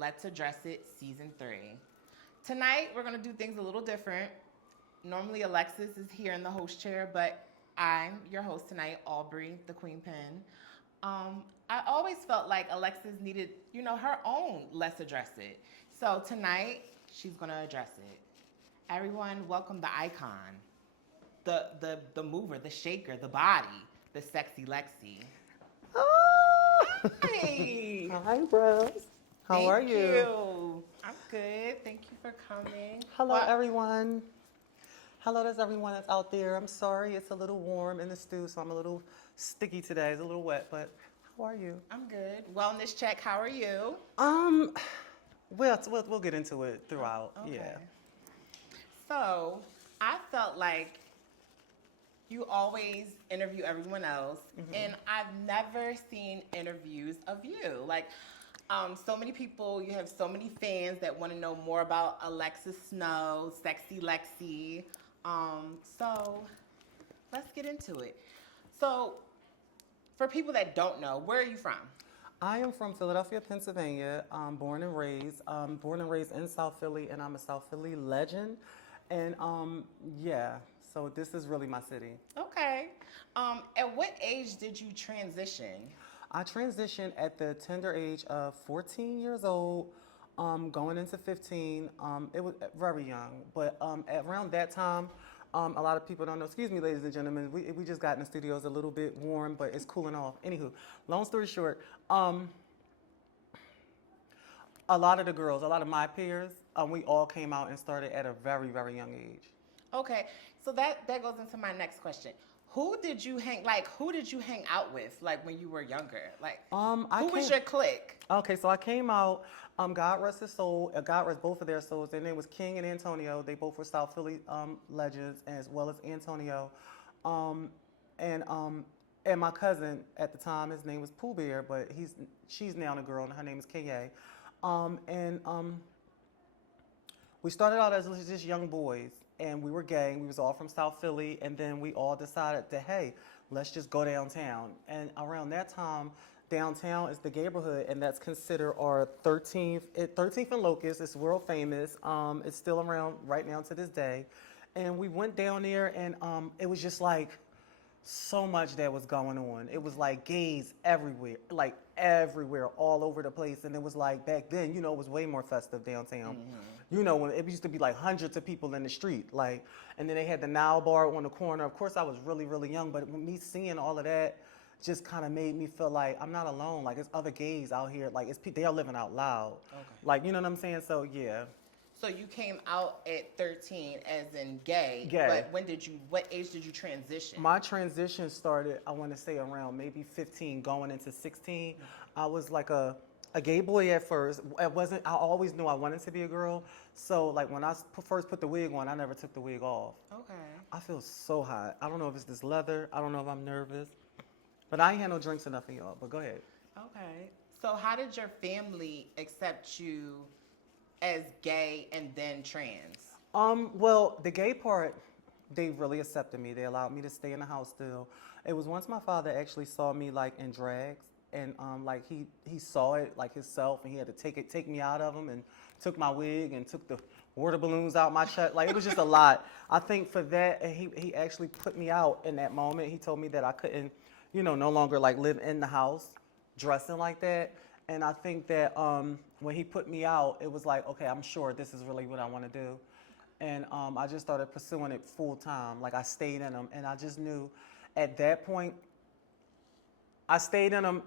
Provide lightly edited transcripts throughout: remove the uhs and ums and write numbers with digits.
Let's Address It Season 3. Tonight, we're going to do things a little different. Normally, Alexis is here in the host chair, but I'm your host tonight, Aubrey, the Queen Pin. I always felt like Alexis needed, her own Let's Address It. So tonight, she's going to address it. Everyone, welcome the icon, the mover, the shaker, the body, the sexy LEXY. Oh. Hi. Hi, bros. How are you? Thank you. I'm good. Thank you for coming. Hello, everyone. Hello to everyone that's out there. I'm sorry it's a little warm in the stew, so I'm a little sticky today. It's a little wet, but how are you? I'm good. Wellness check. How are you? We'll get into it throughout. Okay. Yeah. So I felt like you always interview everyone else, and I've never seen interviews of you. Like, so many people, you have so many fans that want to know more about Alexis Snow, sexy LEXY. So let's get into it. So for people that don't know, where are you from? I am from Philadelphia, Pennsylvania. Born and raised in South Philly, and I'm a South Philly legend. And yeah, so this is really my city. Okay. At what age did you transition? I transitioned at the tender age of 14 years old, going into 15. It was very young, but around that time, a lot of people don't know. Excuse me, ladies and gentlemen, we just got in the studio. It's a little bit warm, but it's cooling off. Anywho, long story short, a lot of my peers, we all came out and started at a very, very young age. Okay, so that goes into my next question. Who did you hang out with, like, when you were younger? Like, who was your clique? Okay, so I came out, God rest his soul, God rest both of their souls. Their name was King and Antonio. They both were South Philly legends, as well as Antonio. And my cousin at the time, his name was Pooh Bear, but she's now a girl, and her name is K.A. We started out as just young boys, and we were gang. We was all from South Philly, and then we all decided that, hey, let's just go downtown. And around that time, downtown is the neighborhood, and that's considered our 13th and Locust. It's world famous. It's still around right now to this day. And we went down there, and it was just like so much that was going on. It was like gays everywhere, all over the place. And it was like back then, it was way more festive downtown. When it used to be like hundreds of people in the street, and then they had the Now bar on the corner. Of course, I was really, really young, but me seeing all of that just kind of made me feel like I'm not alone. Like, it's other gays out here. Like, they are living out loud. Okay. Like, you know what I'm saying? So, yeah. So you came out at 13 as in gay. Gay. But what age did you transition? My transition started, I want to say, around maybe 15 going into 16. I was like a gay boy at first. I always knew I wanted to be a girl. So, like, when I first put the wig on, I never took the wig off. Okay. I feel so hot. I don't know if it's this leather. I don't know if I'm nervous. But I ain't had no drinks or nothing, y'all. But go ahead. Okay. So how did your family accept you as gay and then trans? Well, the gay part, they really accepted me. They allowed me to stay in the house still. It was once my father actually saw me, like, in drags, and like he saw it like himself, and he had to take me out of him, and took my wig and took the water balloons out my chest. Like, it was just a lot. I think for that, he actually put me out in that moment. He told me that I couldn't, no longer like live in the house dressing like that. And I think that when he put me out, it was like, okay, I'm sure this is really what I want to do. And I just started pursuing it full time. Like, I stayed in them, and I just knew at that point, I stayed in them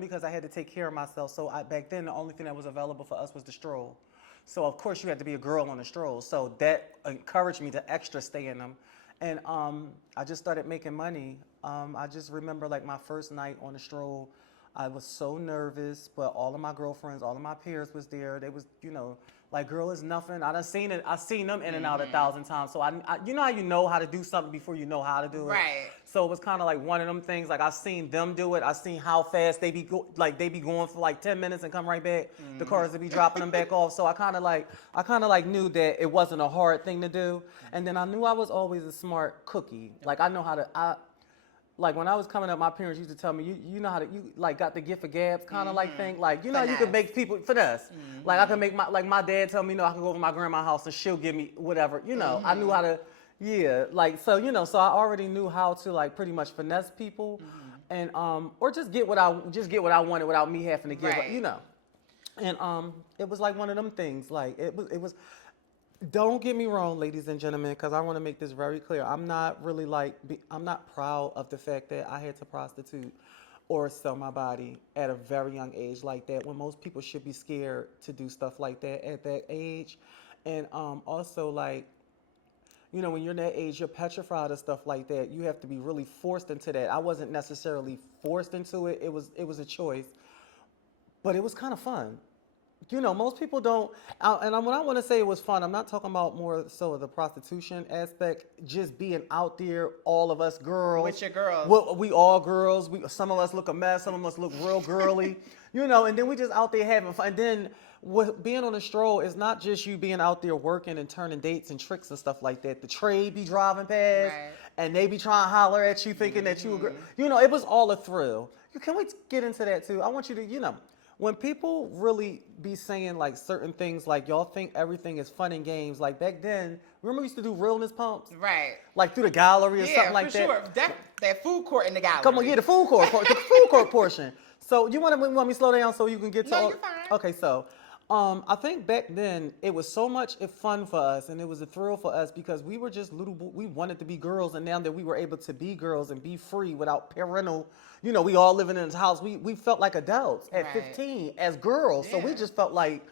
because I had to take care of myself. So back then, the only thing that was available for us was the stroll. So of course you had to be a girl on the stroll. So that encouraged me to extra stay in them. And I just started making money. I just remember, like, my first night on the stroll, I was so nervous, but all of my girlfriends, all of my peers was there. They was, like, girl is nothing. I seen them in and out 1,000 times. So I how how to do something before you know how to do it. Right. So it was kind of like one of them things. Like, I seen them do it. I seen how fast they be going for like 10 minutes and come right back. The cars would be dropping them back off. So I kind of like knew that it wasn't a hard thing to do. And then I knew I was always a smart cookie. Like, I know how to. like when I was coming up, my parents used to tell me, you know how to, you like got the gift of gabs kind of like thing. Like, you know, you could make people finesse. Like I could make my dad tell me, I can go over to my grandma's house and she'll give me whatever, I knew how to, like, so, so I already knew how to like pretty much finesse people and, or just get what I wanted without me having to give, And it was like one of them things. Like it was. Don't get me wrong, ladies and gentlemen, because I want to make this very clear. I'm not really I'm not proud of the fact that I had to prostitute or sell my body at a very young age like that, when most people should be scared to do stuff like that at that age. And also, like, when you're in that age, you're petrified of stuff like that. You have to be really forced into that. I wasn't necessarily forced into it. It was a choice, but it was kind of fun. Most people don't, and when I want to say it was fun, I'm not talking about more so of the prostitution aspect, just being out there, all of us girls. With your girls. We all girls. Some of us look a mess, some of us look real girly, and then we just out there having fun. And then being on a stroll is not just you being out there working and turning dates and tricks and stuff like that. The trade be driving past, and they be trying to holler at you thinking that you a girl. It was all a thrill. Can we get into that too? I want you to, when people really be saying like certain things, like y'all think everything is fun and games, like back then, remember we used to do realness pumps? Right. Like through the gallery or something like that? Yeah, for sure. That food court in the gallery. Come on, the food court portion. So you want me to slow down so you can get to No, you're fine. Okay, so I think back then it was so much fun for us and it was a thrill for us because we were just we wanted to be girls, and now that we were able to be girls and be free without parental, we all living in this house, we felt like adults at 15 as girls. So we just felt like,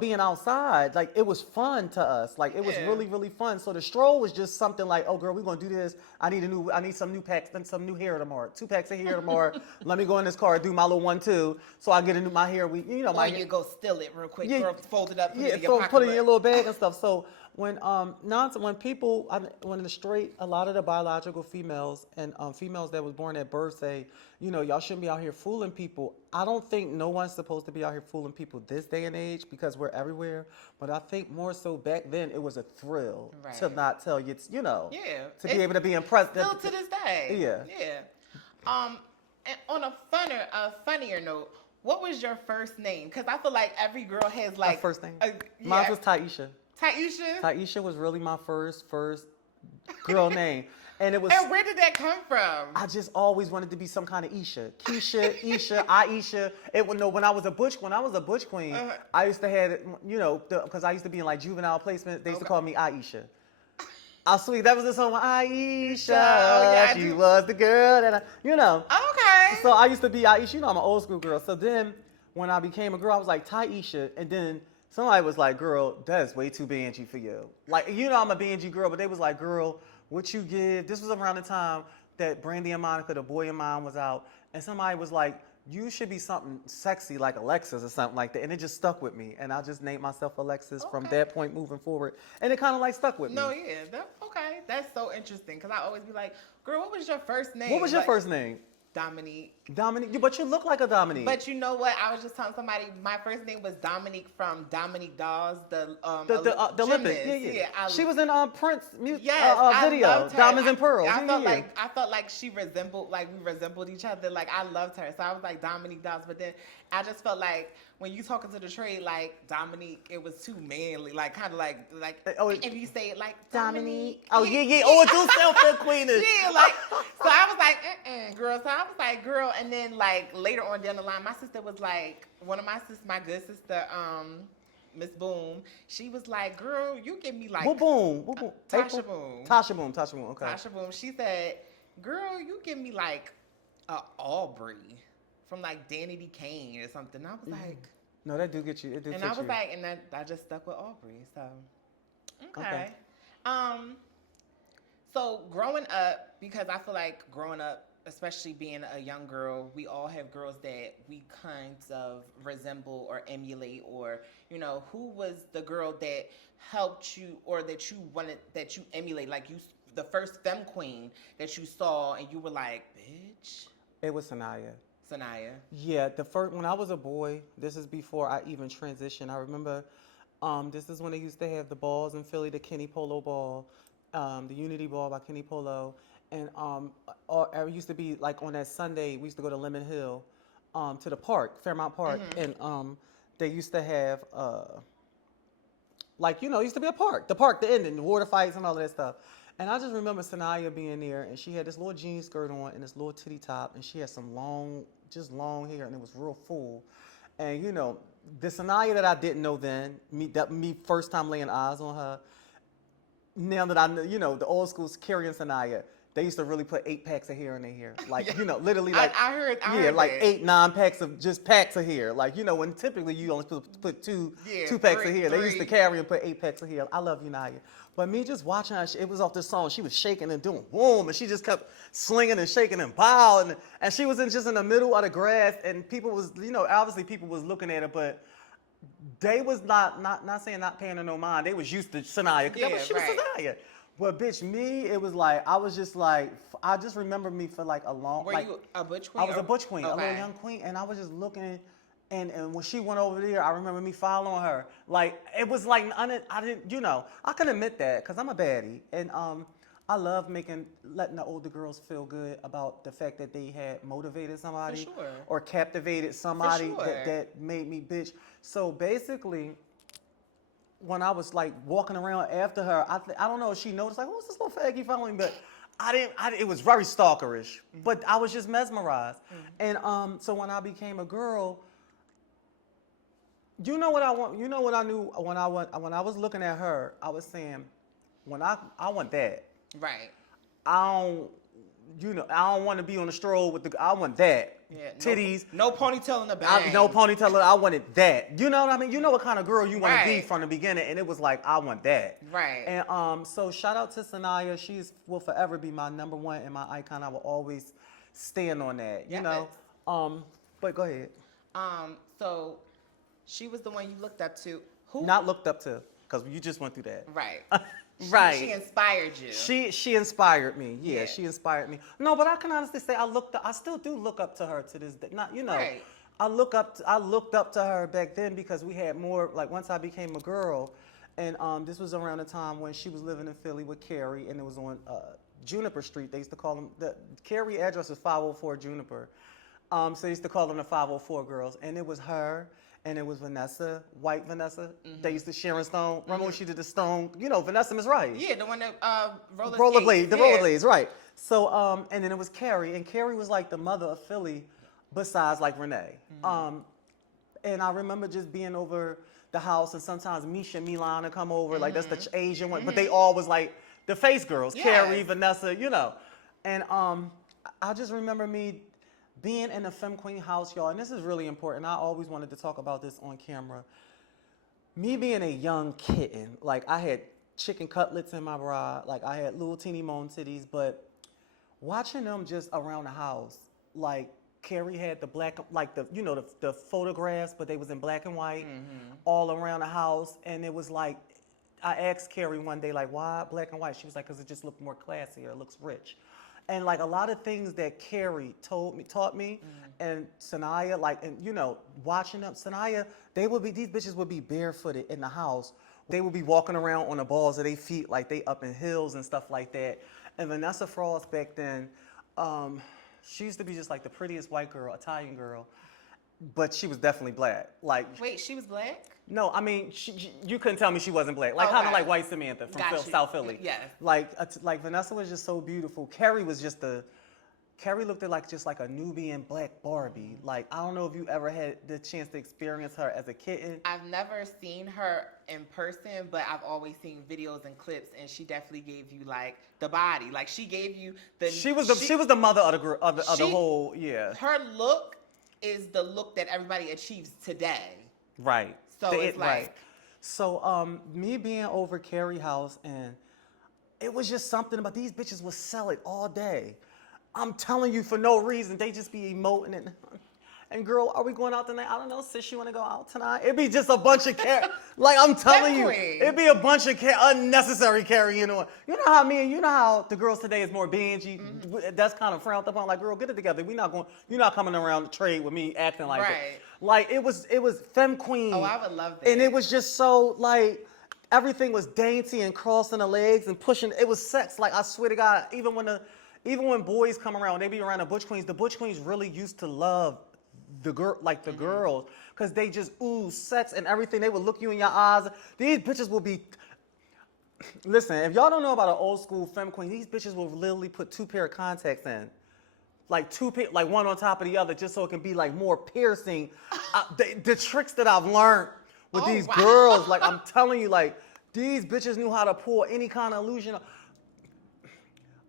being outside, like it was fun to us. Like it was really, really fun. So the stroll was just something like, oh girl, we're gonna do this. I need some new packs and some new hair tomorrow. 2 packs of hair tomorrow. Let me go in this car and do my little 1-2 so I get into my hair. Or you go steal it real quick, girl, fold it up, put it in your pocket. Put it in your little bag and stuff. So when people, when the straight, a lot of the biological females and females that was born at birth say, y'all shouldn't be out here fooling people. I don't think no one's supposed to be out here fooling people this day and age because we're everywhere. But I think more so back then it was a thrill to not tell you, to be able to be impressed. Still to this day. Yeah. And on a funnier note, what was your first name? Because I feel like every girl has like my first name. Mine was Taisha. Taisha? Taisha was really my first girl name. And it was. And where did that come from? I just always wanted to be some kind of Isha. Keisha, Isha, Aisha. When I was a butch queen, I used to have, because I used to be in like juvenile placement, they used to call me Aisha. I swear, that was the song, Aisha. She was the girl that Okay. So I used to be Aisha. I'm an old school girl. So then when I became a girl, I was like Taisha. And then somebody was like, girl, that is way too bangy for you. Like, I'm a bangy girl, but they was like, girl, what you give? This was around the time that Brandy and Monica, the boy and mine, was out. And somebody was like, you should be something sexy like Alexis or something like that. And it just stuck with me. And I just named myself Alexis from that point moving forward. And it kind of like stuck with me. No, yeah. Okay. That's so interesting. Because I always be like, girl, what was your first name? What was your first name? Dominique. Dominique, but you look like a Dominique. But you know what? I was just telling somebody my first name was Dominique from Dominique Dawes, the Olympic. Yeah. She was in Prince video, I Diamonds and Pearls. I felt like we resembled each other. Like I loved her, so I was like Dominique Dawes. But then I just felt like when you talking to the trade, like Dominique, it was too manly, like kind of like if you say it like Dominique. Oh yeah. Oh, it do sound so queenish. Yeah, like so I was like, girl. So I was like, girl. And then like later on down the line, my sister was like, one of my sisters, my good sister, Miss Boom, she was like, girl, you give me like What Boom? Tasha Boom. Tasha Boom. Okay. Tasha Boom. She said, girl, you give me like a Aubrey from like Danny D. Kane or something. I was like, no, that do get you. It do. And I was like, and I just stuck with Aubrey. So okay. So growing up, because I feel like growing up, especially being a young girl, we all have girls that we kind of resemble or emulate, or, who was the girl that helped you or that you wanted, that you emulate, like the first femme queen that you saw and you were like, bitch? It was Sanaya. Yeah, the first, when I was a boy, this is before I even transitioned. I remember, this is when they used to have the balls in Philly, the Kenny Polo ball, the Unity ball by Kenny Polo. And it used to be like on that Sunday, we used to go to Lemon Hill, to the park, Fairmount Park, and they used to have like, it used to be a park, the ending, the water fights and all of that stuff. And I just remember Sanaya being there, and she had this little jean skirt on and this little titty top, and she had some long hair, and it was real full. And the Sanaya that I didn't know then, me first time laying eyes on her. Now that I know, the old school's Carrie and Sanaya, they used to really put 8 packs of hair in their hair. Like, literally like. I heard like that. 8, 9 packs of hair. Like, when typically you only put two packs of hair. They used to carry and put 8 packs of hair. I love you, Naya. But me just watching her, it was off this song. She was shaking and doing boom, and she just kept slinging and shaking and pow. And she was just in the middle of the grass, and people was, obviously people was looking at her, but they was not saying not paying her no mind. They was used to Sanaya, because she was Sanaya. But bitch, it was like, I was just like, I just remember me for like a long. Were you a butch queen? I was a butch queen, okay. a little young queen, and I was just looking, and when she went over there, I remember me following her. Like, it was like, I didn't, I can admit that, because I'm a baddie, and I love letting the older girls feel good about the fact that they had motivated somebody, For sure. or captivated somebody For sure. that made me bitch. So basically, when I was like walking around after her, I don't know if she noticed, like, who's this little faggy following me? But it was very stalkerish, but I was just mesmerized. And so when I became a girl, what I knew when I was looking at her, I was saying, I want that. Right. I don't want to be on the stroll I want that. Yeah, Titties. No ponytail in the back. No ponytail. I wanted that. You know what I mean? You know what kind of girl you want to be Right. from the beginning, and it was like, I want that. Right. And so shout out to Sanaya. Will forever be my number one and my icon. I will always stand on that. You know. But go ahead. So she was the one you looked up to. Who? Not looked up to, because you just went through that. Right. Right. She inspired you. She inspired me. Yeah, Yeah. she inspired me. No, but I can honestly say I still do look up to her to this day. Not, Right. I looked up to her back then because we had more, like, once I became a girl, and this was around the time when she was living in Philly with Carrie, and it was on Juniper Street. They used to call them, the Carrie address was 504 Juniper. So they used to call them the 504 girls, and it was her. And it was Vanessa, white Vanessa. They used to Sharon Stone. Remember when she did the Stone? Vanessa Miss Right. Yeah, the one that rollerblades, rollerblades, right. So, and then it was Carrie, and Carrie was like the mother of Philly, besides like Renee. And I remember just being over the house, and sometimes Misha, Milan would come over, like that's the Asian one, but they all was like the face girls, Carrie, Vanessa, And I just remember me being in the Femme Queen house, y'all, and this is really important. I always wanted to talk about this on camera. Me being a young kitten, like I had chicken cutlets in my bra, like I had little teeny moan titties, but watching them just around the house, like Carrie had the black, like the photographs, but they was in black and white all around the house, and it was like, I asked Carrie one day, like, why black and white? She was like, because it just looked more classier, it looks rich. And like a lot of things that Carrie taught me, and Sanaya, like, and watching them, Sanaya, these bitches would be barefooted in the house. They would be walking around on the balls of their feet, like they up in hills and stuff like that. And Vanessa Frost back then, she used to be just like the prettiest white girl, Italian girl, but she was definitely black. Like, wait, she was black? No, I mean, you couldn't tell me she wasn't black. Like, kind of like White Samantha from South Philly. Yes. Like Vanessa was just so beautiful. Carrie was Carrie looked at just like a Nubian black Barbie. Like, I don't know if you ever had the chance to experience her as a kitten. I've never seen her in person, but I've always seen videos and clips, and she definitely gave you like the body. Like, she gave you the. She was the mother of the whole. Yeah. Her look is the look that everybody achieves today. Right. So it's like. Right. So me being over Carrie house, and it was just something about these bitches would sell it all day. I'm telling you, for no reason. They just be emoting and girl, are we going out tonight? I don't know, sis, you want to go out tonight? It'd be just a bunch of like I'm telling you, it'd be a bunch of unnecessary carrying on. You know how the girls today is more bingy. That's kind of frowned upon. Like, girl, get it together. You're not coming around the trade with me acting like it. Like it was Femme Queen. Oh, I would love that. And it was just so like everything was dainty and crossing the legs and pushing. It was sex. Like, I swear to God, even even when boys come around, they be around the Butch Queens really used to love the girl, like the girls, because they just ooh sex and everything. They would look you in your eyes. These bitches will be. Listen, if y'all don't know about an old school femme queen, these bitches will literally put 2 pair of contacts in, like like one on top of the other, just so it can be like more piercing. The tricks that I've learned with these girls, like I'm telling you, like these bitches knew how to pull any kind of illusion.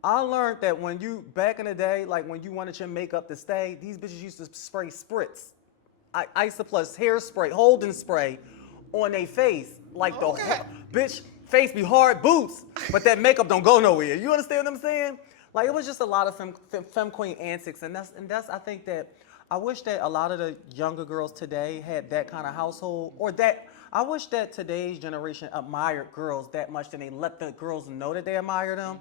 I learned that when you, back in the day, like when you wanted your makeup to stay, these bitches used to spray spritz, Isoplus hairspray, holding spray on their face. Like the bitch face be hard boots, but that makeup don't go nowhere. You understand what I'm saying? Like it was just a lot of femme queen antics, and that's I think that I wish that a lot of the younger girls today had that kind of household, or that I wish that today's generation admired girls that much, and they let the girls know that they admire them.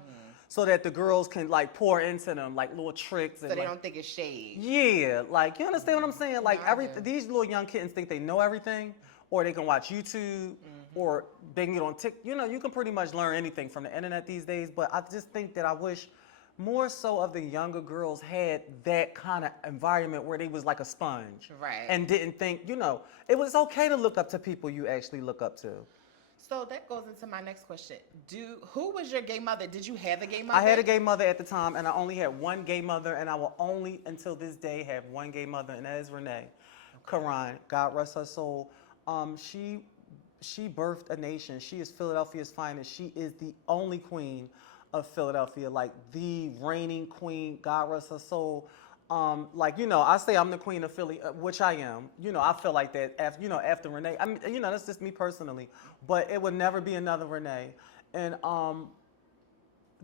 So that the girls can like pour into them like little tricks. So and they like, don't think it's shade. Yeah, like you understand what I'm saying? Like these little young kittens think they know everything, or they can watch YouTube, or they can get on TikTok. You know, you can pretty much learn anything from the internet these days. But I just think that I wish more so of the younger girls had that kind of environment where they was like a sponge. Right. And didn't think, you know, it was okay to look up to people you actually look up to. So that goes into my next question. Who was your gay mother? Did you have a gay mother? I had a gay mother at the time, and I only had one gay mother, and I will only, until this day, have one gay mother, and that is Renee. Karan, God rest her soul. She birthed a nation. She is Philadelphia's finest. She is the only queen of Philadelphia, like the reigning queen, God rest her soul. Like, you know, I say I'm the queen of Philly, which I am. You know, I feel like that after Renee. I mean, you know, that's just me personally. But it would never be another Renee. And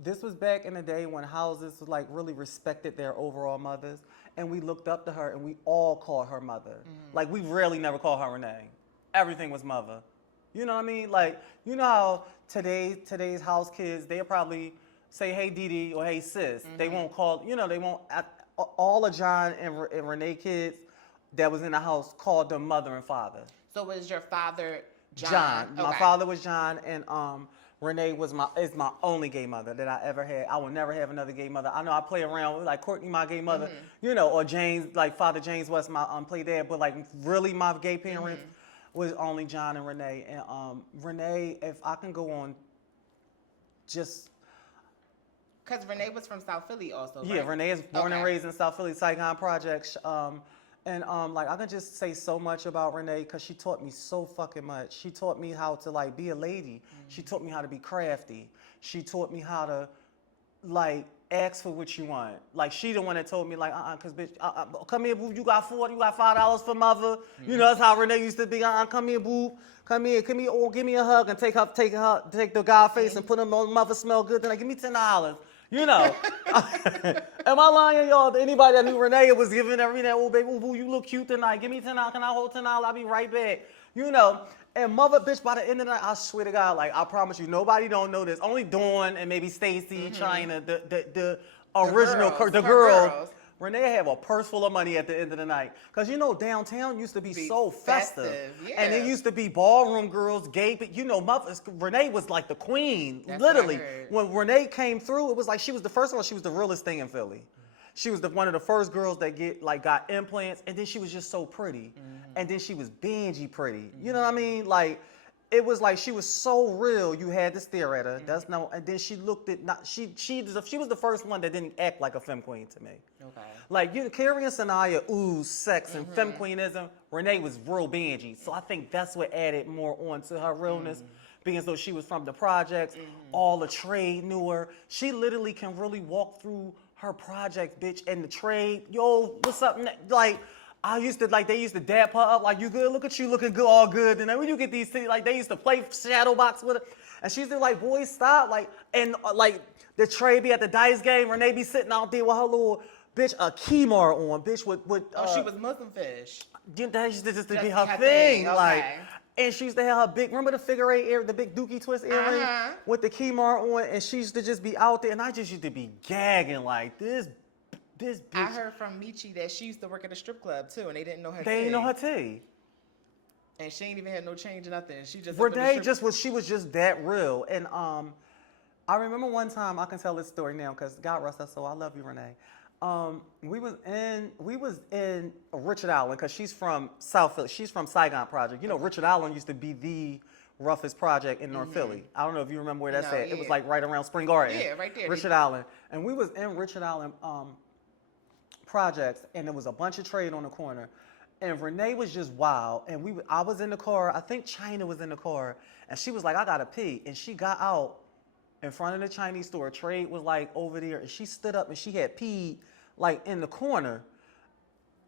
this was back in the day when houses like really respected their overall mothers. And we looked up to her and we all called her mother. Like, we rarely never called her Renee. Everything was mother. You know what I mean? Like, you know how today's house kids, they'll probably say, hey, Dee or hey, sis. They won't call, you know, they won't. All of John and Renee kids that was in the house called them mother and father. So was your father John? John. Okay. My father was John, and Renee is my only gay mother that I ever had. I will never have another gay mother. I know I play around with like Courtney, my gay mother, you know, or James, like Father James West, my play dad, but like really my gay parents was only John and Renee. And Renee, if I can go on, just. Because Renee was from South Philly also, right? Yeah, Renee is born and raised in South Philly, Saigon Projects. Like, I can just say so much about Renee because she taught me so fucking much. She taught me how to, like, be a lady. She taught me how to be crafty. She taught me how to, like, ask for what you want. Like, she the one that told me, like, because, bitch, come here, boo, you got $5 for mother. You know, that's how Renee used to be. Come here, boo. Come here, or give me a hug and take the guy face and put him on mother smell good. Then like, give me $10. You know, am I lying, y'all? Anybody that knew Renee was giving every day, oh, baby, boo, you look cute tonight. Give me $10. Can I hold $10? I'll be right back. You know, and mother, bitch, by the end of the night, I swear to God, like, I promise you, nobody don't know this. Only Dawn and maybe Stacy, China, the original, the girls. Renee have a purse full of money at the end of the night. Because, you know, downtown used to be so festive. Yeah. And it used to be ballroom girls, gay, you know, Renee was like the queen, literally. When Renee came through, it was like she was the first one. She was the realest thing in Philly. She was one of the first girls that got implants. And then she was just so pretty. And then she was Benji pretty. You know what I mean? Like, it was like she was so real, you had to stare at her. That's no, and then she looked at she was the first one that didn't act like a femme queen to me. Okay. Like Karan and Sanaya ooze sex and femme queenism. Renee was real Benji, so I think that's what added more on to her realness. Being as though she was from the projects, all the trade knew her. She literally can really walk through her projects, bitch, and the trade. Yo, what's up? Like. I used to, like, they used to dap her up, like, you good? Look at you looking good, all good. And then when you get these things, like, they used to play shadow box with her. And she's like, boys, stop. Like, and, like, the Trey be at the dice game. Renee be sitting out there with her little, bitch, a Kimar on, bitch, with she was Muslim fish. That used to just be her thing. Okay. Like, and she used to have her big, remember the figure 8 ear, the big dookie twist earring with the Kimar on? And she used to just be out there. And I just used to be gagging like this bitch. I heard from Michi that she used to work at a strip club too, and they didn't know her. They didn't know her tea. And she ain't even had no change or nothing. She just Renee she was just that real. And I remember one time, I can tell this story now because God rest her soul. I love you, Renee. We was in Richard Allen because she's from South Philly. She's from Saigon Project. You know, Richard Allen used to be the roughest project in North Philly. I don't know if you remember where that's at. Yeah. It was like right around Spring Garden. Yeah, right there. Richard Allen. And we was in Richard Allen projects, and there was a bunch of trade on the corner. And Renee was just wild. And I was in the car. I think China was in the car. And she was like, I got to pee. And she got out in front of the Chinese store. Trade was like over there. And she stood up and she had peed like in the corner.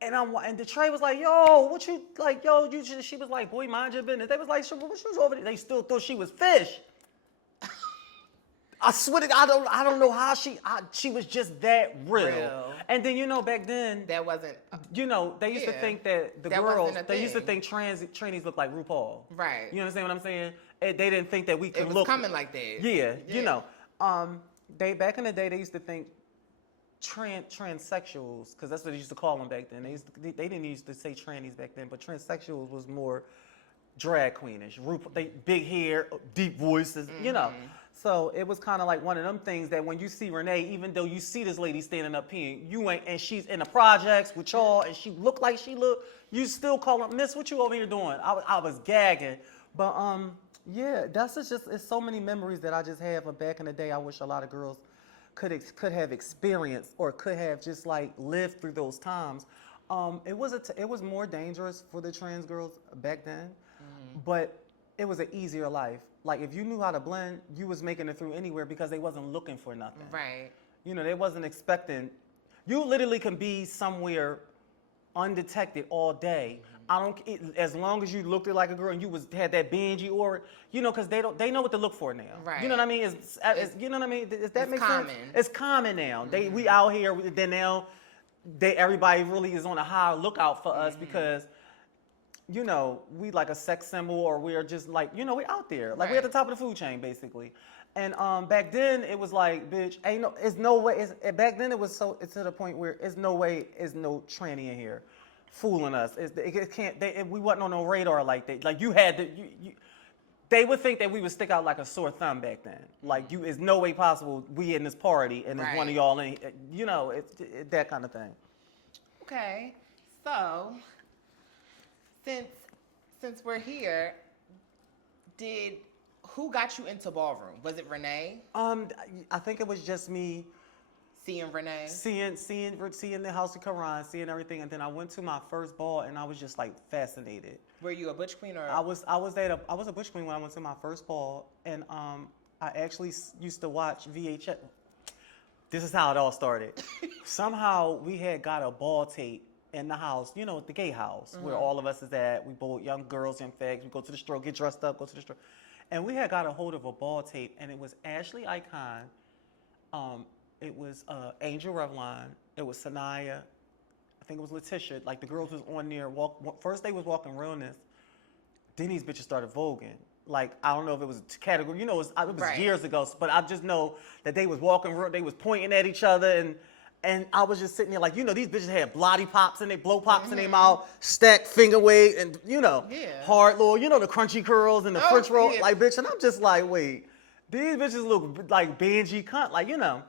And the Trey was like, yo, what you, like, yo, she was like, boy, mind your business. They was like, what she was over there? They still thought she was fish. I swear to God, I don't know how she was just that real. And then, you know, back then, that wasn't, you know, they used to think that the girls, they used to think trainees look like RuPaul. Right. You understand what I'm saying? They didn't think that we could look. It was coming like that. Yeah, you know. Back in the day, they used to think transsexuals, because that's what they used to call them back then. They didn't used to say trannies back then, but transsexuals was more drag queenish. They big hair, deep voices, you know. So it was kind of like one of them things that when you see Renee, even though you see this lady standing up peeing, and she's in the projects with y'all, and she looked like she looked, you still call her, Miss, what you over here doing? I was gagging. But yeah, it's so many memories that I just have of back in the day. I wish a lot of girls could have experienced or could have just like lived through those times. It was more dangerous for the trans girls back then, but it was an easier life. Like if you knew how to blend, you was making it through anywhere because they wasn't looking for nothing. Right. You know, they wasn't expecting. You literally can be somewhere undetected all day. As long as you looked like a girl and you had that Benji aura, you know, because they know what to look for now. Right. You know what I mean? You know what I mean? Does that make sense? It's common now. We out here. Then now, everybody really is on a high lookout for us because, you know, we like a sex symbol, or we're just like, you know, we out there. Like we're at the top of the food chain, basically. And back then it was like, bitch, it's no way. Back then it's to the point where it's no way, it's no tranny in here fooling us. We wasn't on no radar like that. Like you had to, they would think that we would stick out like a sore thumb back then. Like it's no way possible we in this party and there's one of y'all in, you know, it's that kind of thing. Okay, so since we're here, who got you into ballroom? Was it Renee? I think it was just me. Seeing Renee? Seeing the house of Karan, seeing everything, and then I went to my first ball, and I was just like fascinated. Were you a butch queen or? I was a butch queen when I went to my first ball, and I actually used to watch VHS. This is how it all started. Somehow we had got a ball tape in the house, you know, the gay house, where all of us is at. We both young girls, young fags. We go to the store, get dressed up, go to the store, and we had got a hold of a ball tape, and it was Ashley Icon. It was Angel Revlon. It was Sanaya. I think it was Letitia. Like the girls was on there. First they was walking realness. Then these bitches started voguing. Like I don't know if it was a category. You know, it was years ago. But I just know that they was walking. They was pointing at each other, and I was just sitting there like, you know, these bitches had bloody pops and they blow pops in their mouth, stacked finger weight, and you know, hard little, you know, the crunchy curls and the French roll, like bitch. And I'm just like, wait, these bitches look like Benji cunt, like you know.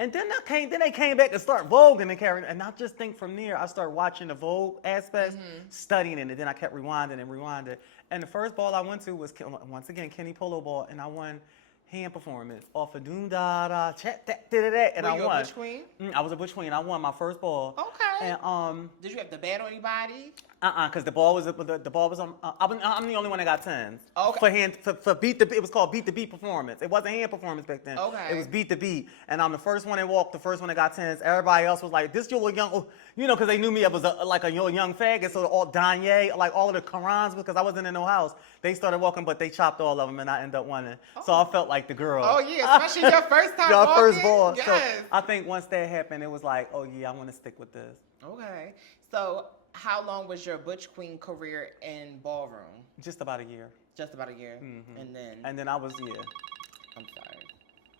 And then they came back and start voguing and carrying, and I just think from there I started watching the Vogue aspects, studying it, and then I kept rewinding and rewinding. And the first ball I went to was once again Kenny Polo Ball, and I won hand performance off of Doom Da Da Chat That Did It, and I won. Were you a butch queen? I was a butch queen. I won my first ball. Okay. And did you have to bet on anybody? Because the ball was on. I'm the only one that got 10s. Okay. For beat the beat, it was called beat the beat performance. It wasn't hand performance back then. Okay. It was beat the beat, and I'm the first one that walked, the first one that got 10s. Everybody else was like, this your young, you know, because they knew me. I was like a young faggot. So all Danye, like all of the Karans, because I wasn't in no house. They started walking, but they chopped all of them, and I ended up winning. So I felt like the girl. Oh yeah, especially your first time your walking. First ball. Yes. So I think once that happened, it was like, oh yeah, I want to stick with this. Okay. So how long was your butch queen career in ballroom? Just about a year. Just about a year. And then I was, I'm sorry.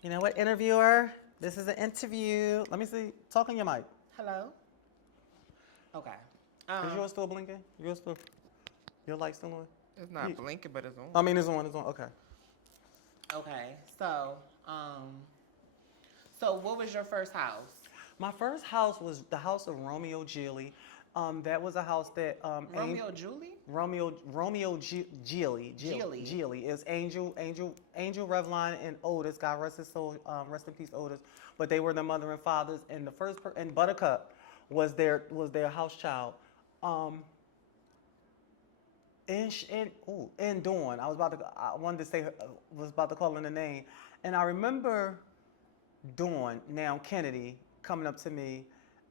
You know what, interviewer? This is an interview. Let me see. Talk on your mic. Hello? Okay. Is yours still blinking? Your light still on? It's not blinking, but it's on. I mean, it's on. Okay. Okay. So what was your first house? My first house was the house of Romeo Gilly. That was a house that Romeo Julie? Gilly. Gilly is Angel Revline and Otis. God rest his soul. Rest in peace, Otis. But they were the mother and fathers, and and Buttercup was their house child. Um, and Dawn. I wanted to say was about to call in the name, and I remember Dawn, now Kennedy, coming up to me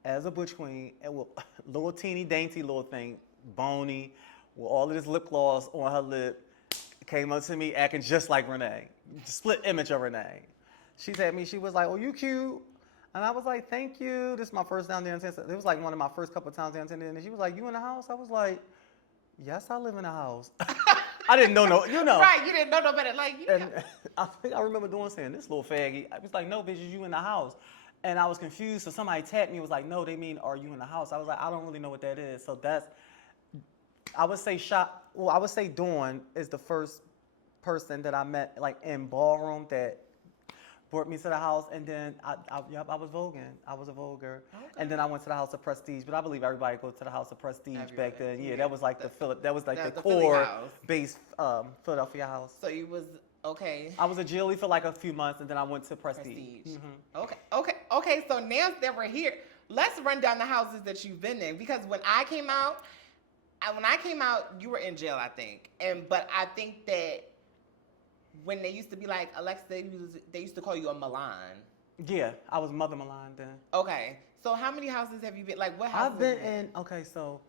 as a butch queen and with little teeny dainty little thing, bony, with all of this lip gloss on her lip, came up to me acting just like Renee, split image of Renee. She said me, she was like, "Oh, you cute." And I was like, "Thank you." This is my first down there in Tennessee. It was like one of my first couple of times down there. And she was like, "You in the house?" I was like, "Yes, I live in a house." I didn't know no, you know. Right, you didn't know no better. Like, you And I think I remember doing saying, "This little faggy." I was like, "No, bitch, is you in the house?" And I was confused. So somebody tapped me. Was like, "No, they mean, are you in the house?" I was like, "I don't really know what that is." So I would say I would say Dawn is the first person that I met like in Ballroom that brought me to the house, and then I was voguing. I was a voguer, Okay. and then I went to the House of Prestige. But I believe everybody goes to the House of Prestige Everybody. back then. Yeah, Yeah. that was like the the Philly core house. based Philadelphia house. So you was okay. I was a Jilly for like a few months, and then I went to Prestige. Prestige. Mhm. Okay. So now that we're here, let's run down the houses that you've been in. Because when I came out, you were in jail, I think. But I think that when they used to be like Alexa, they used to call you a Milan. Yeah, I was Mother Milan then. Okay. So how many houses have you been? Like what houses? I've been in. Okay, so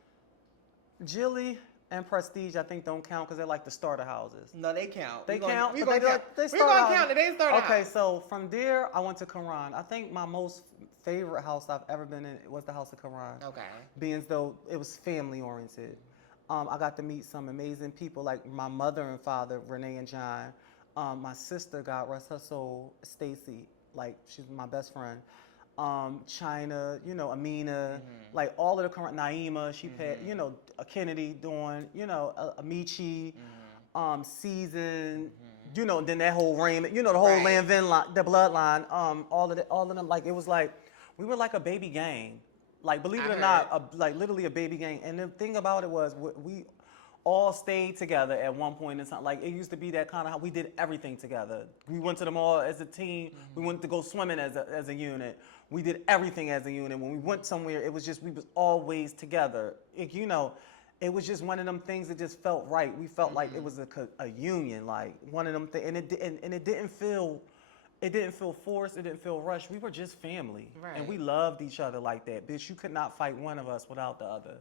Jilly and Prestige, I think don't count because they're like the starter houses. No, they count. They count. We're but gonna count. they We're start gonna out- count it. They start out. Okay, so from there I went to Karan. I think my most favorite house I've ever been in was the house of Karan. Okay. Being as though it was family oriented. I got to meet some amazing people like my mother and father, Renee and John. My sister, God rest her soul, Stacy, like she's my best friend. China, Amina, like all of the current Naima, she passed, Kennedy doing, Amici, Season, then that whole Raymond, the whole Right. Lanvin line, the bloodline, all of them, like it was like we were like a baby gang, like believe it or not, like literally a baby gang. And the thing about it was we all stayed together at one point in time. Like it used to be that kind of how we did everything together. We went to the mall as a team. We went to go swimming as a unit. We did everything as a unit. When we went somewhere, it was just we was always together. It was just one of them things that just felt right. We felt like it was a union, like one of them things, and it didn't feel. It didn't feel forced. It didn't feel rushed. We were just family, Right. and we loved each other like that. Bitch, you could not fight one of us without the other.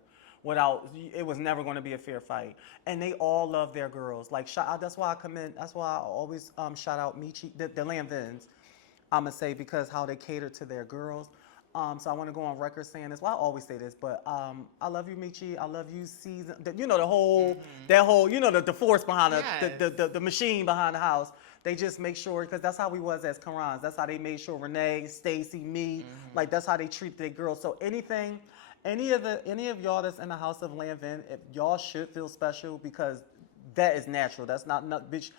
It was never going to be a fair fight. And they all love their girls. Like that's why I come in. That's why I always shout out Michi, the Lanvins. I'm gonna say because how they cater to their girls. So I want to go on record saying this. Well, I always say this, but I love you, Michi. I love you, Season. The whole that whole the force behind the machine behind the house. They just make sure because that's how we was as Karans. That's how they made sure Renee, Stacy, me, like that's how they treat their girls. So any of y'all that's in the house of Lanvin, if y'all should feel special because that is natural. That's not bitch.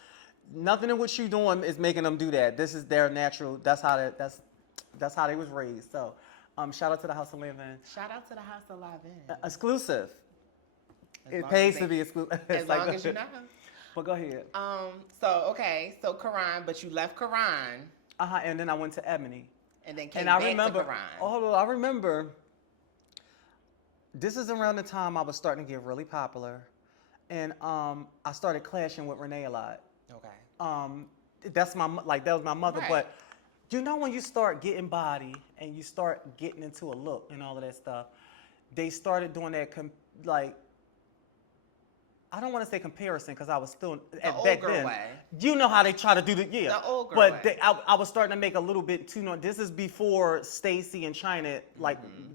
Nothing in what you doing is making them do that. This is their natural. That's how they was raised. So, shout out to the house of Lanvin. Shout out to the house of Lavin. Exclusive. As It long pays as to they- be exclusive. As long as you know. But go ahead. So Karan, but you left Karan And then I went to Ebony. and then came And back I remember. to Karan. Oh, I remember. This is around the time I was starting to get really popular, and I started clashing with Renee a lot. Okay. That was my mother. Right. But when you start getting body and you start getting into a look and all of that stuff, they started doing that I don't want to say comparison because I was still back then. way. You know how they try to do The ogre but way. I was starting to make a little bit too. This is before Stacy and China.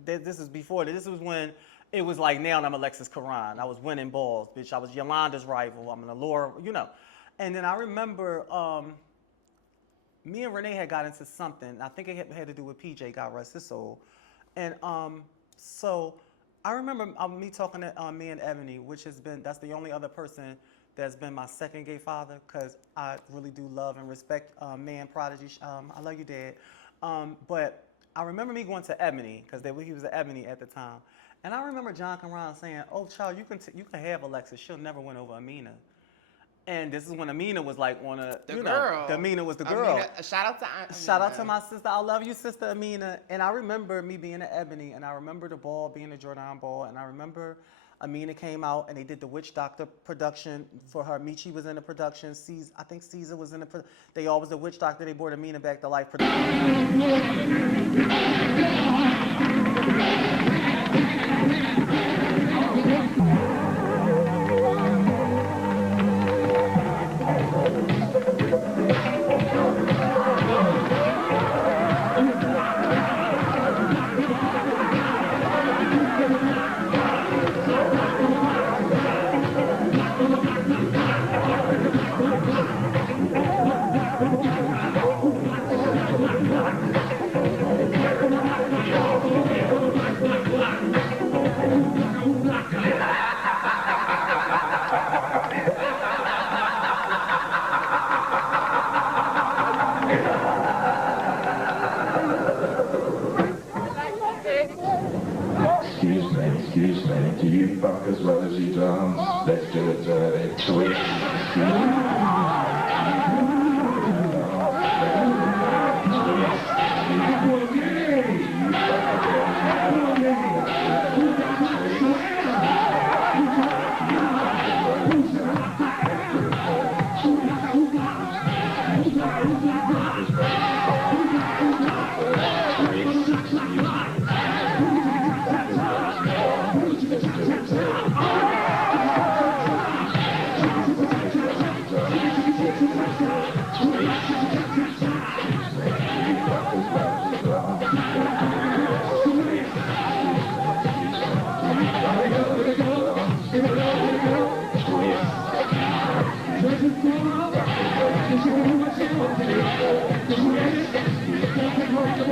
This is before. This was when it was like now I'm Alexis Karan. I was winning balls, bitch. I was Yolanda's rival. I'm an Allure, And then I remember me and Renee had got into something. I think it had to do with PJ, God rest his soul. And so I remember me talking to me and Ebony, that's the only other person that's been my second gay father, because I really do love and respect man prodigy. I love you, Dad. But I remember me going to Ebony, because he was at Ebony at the time. And I remember John Karan saying, "Oh, child, you can have Alexis. She'll never win over Amina." And this is when Amina was like on a girl. Amina was the girl. Shout out to Amina. Shout out to my sister. I love you, sister Amina. And I remember me being at Ebony, and I remember the ball being a Jordan ball, and I remember Amina came out and they did the Witch Doctor production for her. Michi was in the production. I think Caesar was in the production. They all was the Witch Doctor. They brought Amina back to life. Excuse me, do you fuck as well as you dance? Let's do it dirty. Twist.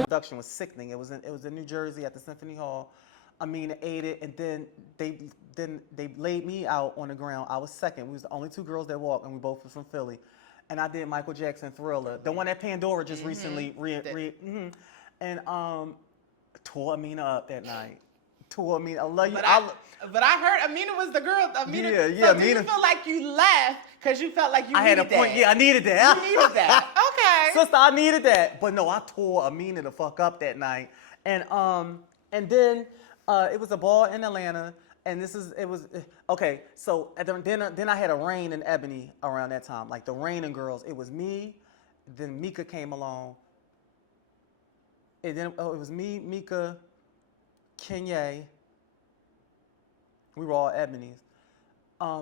Production was sickening. It was in New Jersey at the Symphony Hall. Amina ate it, and then they laid me out on the ground. I was second. We was the only two girls that walked, and we both was from Philly. And I did Michael Jackson Thriller, the one that Pandora just recently and tore Amina up that night. Tore Amina. I love you. But I heard Amina was the girl. Amina. Yeah. So did you feel like you left because you felt like you I needed had a point. that? Yeah, I needed that. You needed that. Okay. Sister, I needed that. But no, I tore Amina the fuck up that night. And then it was a ball in Atlanta. And okay. So then I had a Rain in Ebony around that time, like the Rain and girls. It was me, then Mika came along, and then it was me, Mika, Kenya. We were all Ebony's.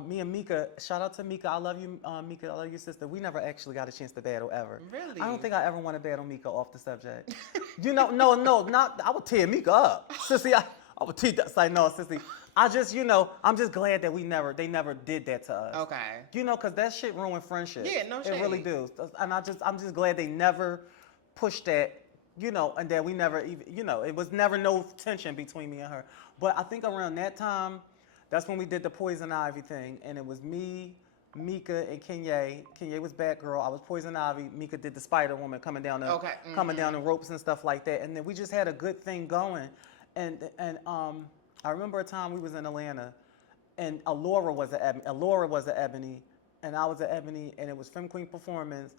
Me and Mika, shout out to Mika. I love you, Mika. I love your sister. We never actually got a chance to battle ever. Really? I don't think I ever want to battle Mika off the subject. Not. I would tear Mika up, sissy. I would tear that. It's like, no, sissy. I'm just glad that they never did that to us. Okay. Because that shit ruined friendship. Yeah, no shade. It really do. And I'm just glad they never pushed that. And that we never even, it was never no tension between me and her. But I think around that time, that's when we did the Poison Ivy thing, and it was me, Mika, and Kenya. Kenya was Batgirl. I was Poison Ivy. Mika did the Spider Woman coming down the ropes and stuff like that. And then we just had a good thing going. And I remember a time we was in Atlanta, and Allura was at Ebony, and I was at Ebony, and it was Femme Queen Performance.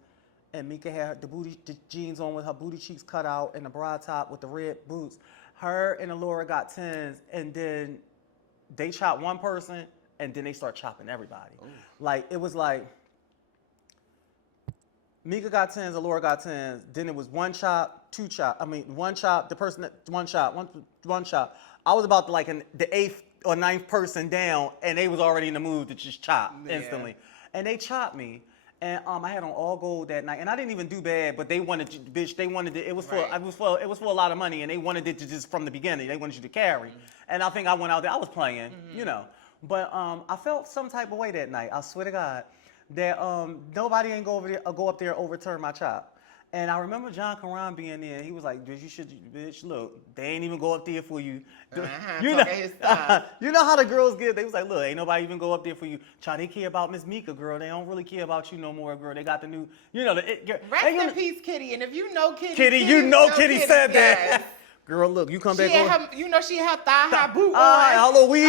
And Mika had the jeans on with her booty cheeks cut out and the bra top with the red boots. Her and Allura got 10s, and then they chopped one person, and then they start chopping everybody. Ooh. Like, it was like, Mika got 10s, Allura got 10s, then it was one chop, one chop, one chop. I was about to, like, the 8th or 9th person down, and they was already in the mood to just chop instantly. And they chopped me. And I had on all gold that night, and I didn't even do bad. But they wanted, it was for a lot of money, and they wanted it to just from the beginning. They wanted you to carry, and I think I went out there. I was playing, but I felt some type of way that night. I swear to God, that nobody ain't go up there and overturn my chop, And I remember John Karan being there. He was like, bitch, look, they ain't even go up there for you. You know, his stuff. you know how the girls get. They was like, look, ain't nobody even go up there for you. They care about Miss Mika, girl. They don't really care about you no more, girl. They got the new, Rest in peace, Kitty. And if you know Kitty, Kitty said that. yes. Girl, look, you come back. She had her thigh-high boot on. Hello, Louis.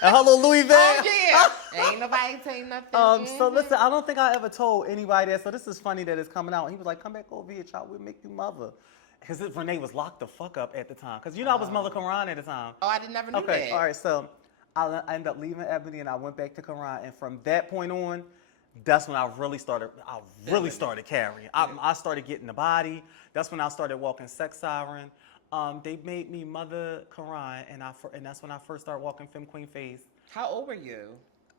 Hello, Louis Vuitton. Oh, yeah. Ain't nobody saying nothing. So listen, I don't think I ever told anybody that. So this is funny that it's coming out. He was like, come back over here, child. We'll make you mother. Because Renee was locked the fuck up at the time. Because I was Mother Karan at the time. Oh, I never knew that. Okay, all right. So I ended up leaving Ebony and I went back to Karan. And from that point on, that's when I really started carrying. I started getting the body. That's when I started walking Sex Siren. They made me Mother Karan, and that's when I first started walking Femme Queen Phase. How old were you?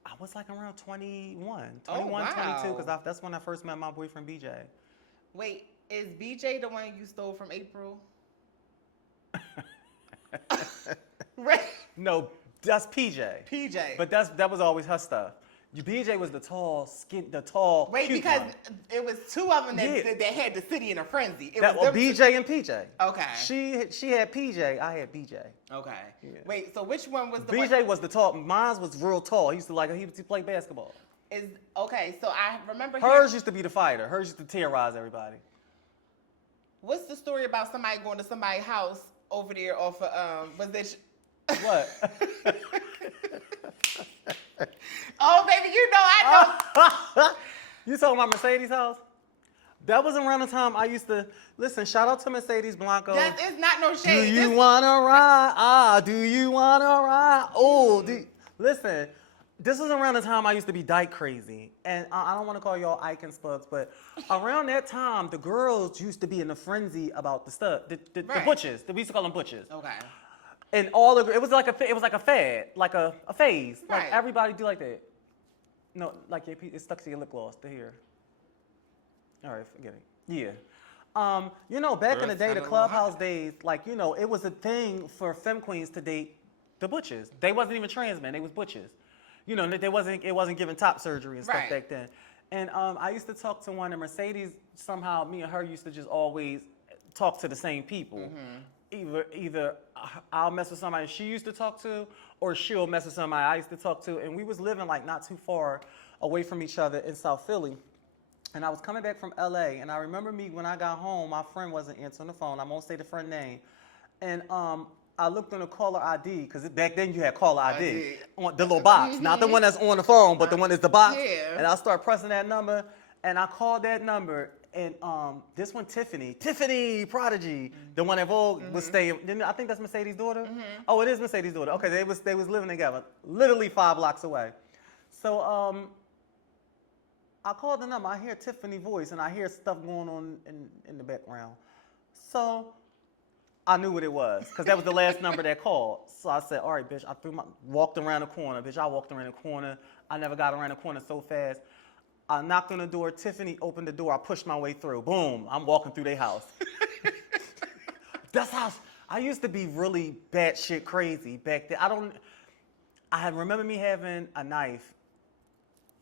I was like around 21, wow. 22, because that's when I first met my boyfriend, BJ. Wait, is BJ the one you stole from April? Right. No, that's PJ. PJ. But that was always her stuff. BJ was the tall, Wait, cute because one. it was two of them that had the city in a frenzy. BJ and PJ. Okay. She had PJ, I had BJ. Okay. Yeah. Wait, so which one was the BJ one? was the tall. Mine was real tall. He used to play basketball. Okay, so I remember Hers used to be the fighter. Hers used to terrorize everybody. What's the story about somebody going to somebody's house over there off of was it? What? Oh, baby, I know. You talking about Mercedes' house? That was around the time I used to listen. Shout out to Mercedes Blanco. That is not no shade. Do you wanna ride? Do you wanna ride? Oh, listen. This was around the time I used to be dyke crazy, and I don't want to call y'all Ike and Spugs, but around that time, the girls used to be in a frenzy about the stuff, the butches. We used to call them butches. Okay. And it was like a fad, like a phase. Right. Like everybody do like that. No, like it's stuck to your lip gloss to here. All right, forget it. Yeah. Back in the day, the clubhouse days, it was a thing for femme queens to date the butches. They wasn't even trans men; they was butches. It wasn't giving top surgery and stuff back then. And I used to talk to one, and Mercedes, somehow me and her used to just always talk to the same people. Mm-hmm. Either I'll mess with somebody she used to talk to, or she'll mess with somebody I used to talk to. And we was living not too far away from each other in South Philly. And I was coming back from LA, and I remember when I got home, my friend wasn't answering the phone. I won't say the friend name. And I looked on the caller ID, because back then you had caller ID. On the little box, mm-hmm. Not the one that's on the phone, but the one that's the box. Yeah. And I started pressing that number, and I called that number, and this one, Tiffany Prodigy, mm-hmm. the one that Vogue was staying. I think that's Mercedes' daughter. Mm-hmm. Oh, it is Mercedes' daughter. Okay, they was living together, literally 5 blocks away. So I called the number. I hear Tiffany's voice, and I hear stuff going on in the background. So I knew what it was, because that was the last number that called. So I said, all right, bitch, walked around the corner. Bitch, I walked around the corner. I never got around the corner so fast. I knocked on the door. Tiffany opened the door. I pushed my way through. Boom, I'm walking through their house. That's how I used to be really batshit crazy back then. I remember me having a knife,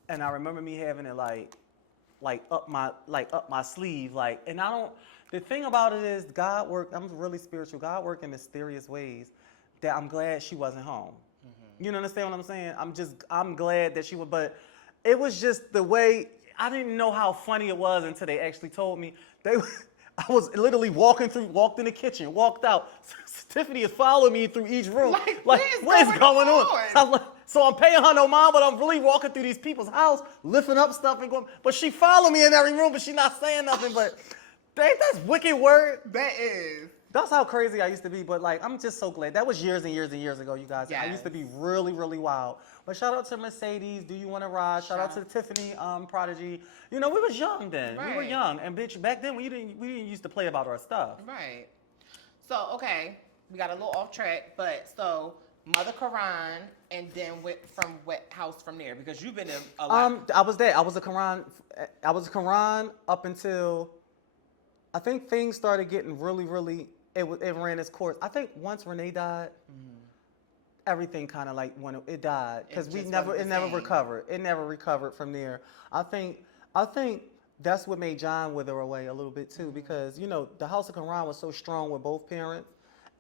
and I remember me having it up my sleeve, and I don't. The thing about it is, God worked. I'm really spiritual. God worked in mysterious ways that I'm glad she wasn't home. Mm-hmm. You understand what I'm saying? I'm glad that she was, but it was just the way. I didn't know how funny it was until they actually told me. I was literally walked in the kitchen, walked out. Tiffany is following me through each room. What is going on? So I'm paying her no mind, but I'm really walking through these people's house, lifting up stuff and going. But she followed me in every room, but she's not saying nothing. But that's wicked word. That is. That's how crazy I used to be. But I'm just so glad. That was years and years and years ago, you guys. Yes. I used to be really, really wild. But shout out to Mercedes. Do you want to ride? Shout out to Tiffany Prodigy. We was young then. Right. We were young, and bitch, back then we didn't used to play about our stuff. Right. So okay, we got a little off track, but so Mother Karan, and then from what house from there? Because you've been in a lot. I was there. I was a Karan up until I think things started getting really, really. It ran its course. I think once Renee died, everything kind of when it died, because it never recovered. It never recovered from there. I think that's what made John wither away a little bit too, because you know the House of Karan was so strong with both parents,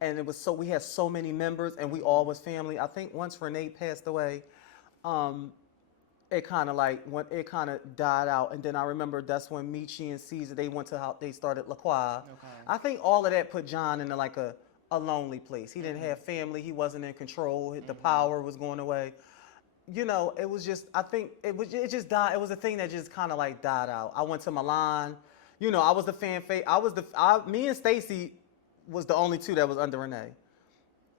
and it was so we had so many members, and we all was family. I think once Renee passed away, it kind of like when it kind of died out, and then I remember that's when Michi and Caesar they went to how they started LEXY. Okay. I think all of that put John into like a lonely place. He didn't have family. He wasn't in control. The power was going away. You know, it was just, I think it just died. It was a thing that just kind of like died out. I went to Milan. You know, I was the fan favorite. Me and Stacy was the only two that was under Renee.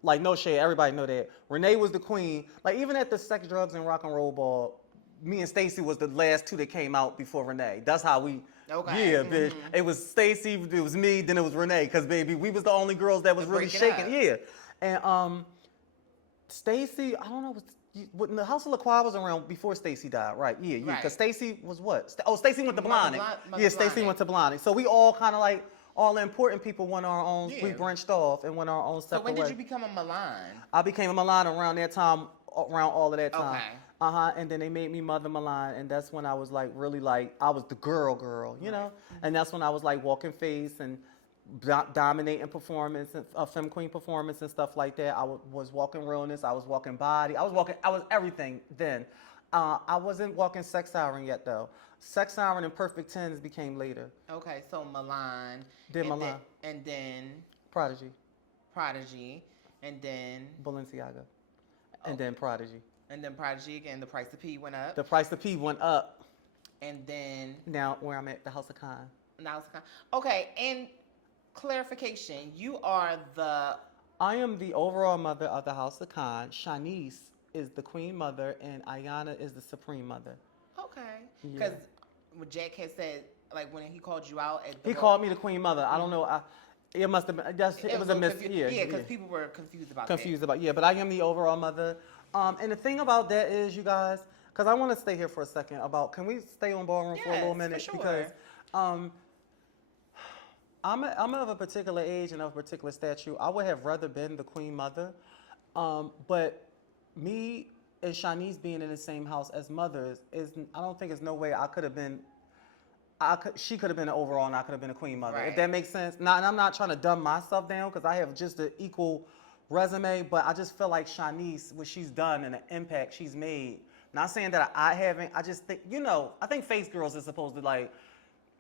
Like, no shade, everybody know that. Renee was the queen. Like, even at the Sex, Drugs, and Rock and Roll Ball, me and Stacy was the last two that came out before Renee. That's how we, Okay. yeah, bitch. It was Stacy, it was me, then it was Renee. Because, baby, we was the only girls that was really Break it shaking. up. Yeah. And Stacy, I don't know, when the House of LEXY was around before Stacy died, right? Yeah, yeah. Right. Because Stacy was what? Stacy went to Blondie. Mother Yeah, Stacy Blondie. went to Blondie. So we all kind of like, all the important people went our own, Yeah. we branched off and went our own So separate when did way. you become a Milan? I became a Milan around that time, around all of that time. Okay. And then they made me Mother Milan, and that's when I was like, really like, I was the girl, you know? And that's when I was like walking face and dominating performance, and Femme Queen performance and stuff like that. I was walking realness, I was walking body, I was everything then. I wasn't walking sex siren yet though. Sex siren and Perfect Tens became later. Okay, so Milan. Then and Milan. And then Prodigy, Prodigy. And then Balenciaga, and then Prodigy. Prodigy again. The price of P went up. The price of P went up. And then Now where I'm at, the House of Khan. now it's okay. And clarification: you are the I am the overall mother of the House of Khan. Shanice is the queen mother, and Ayana is the supreme mother. okay Yeah. because what Jack had said, like when he called you out at the He called me the queen mother. I don't know. It must have been. It was a miss. Yeah, because people were confused about confused about. Yeah, but I am the overall mother. And the thing about that is, you guys, because I want to stay here for a second. Can we stay on Ballroom for a little Yes, minute? for sure. Because I'm of a particular age and of a particular stature. I would have rather been the queen mother, but me and Shanice being in the same house as mothers I don't think there's no way I could have been. She could have been an overall, and I could have been a queen mother. Right. If that makes sense. And I'm not trying to dumb myself down because I have just an equal resume, but I just feel like Shanice, what she's done and the impact she's made. Not saying that I haven't. I just think, I think face girls is supposed to like,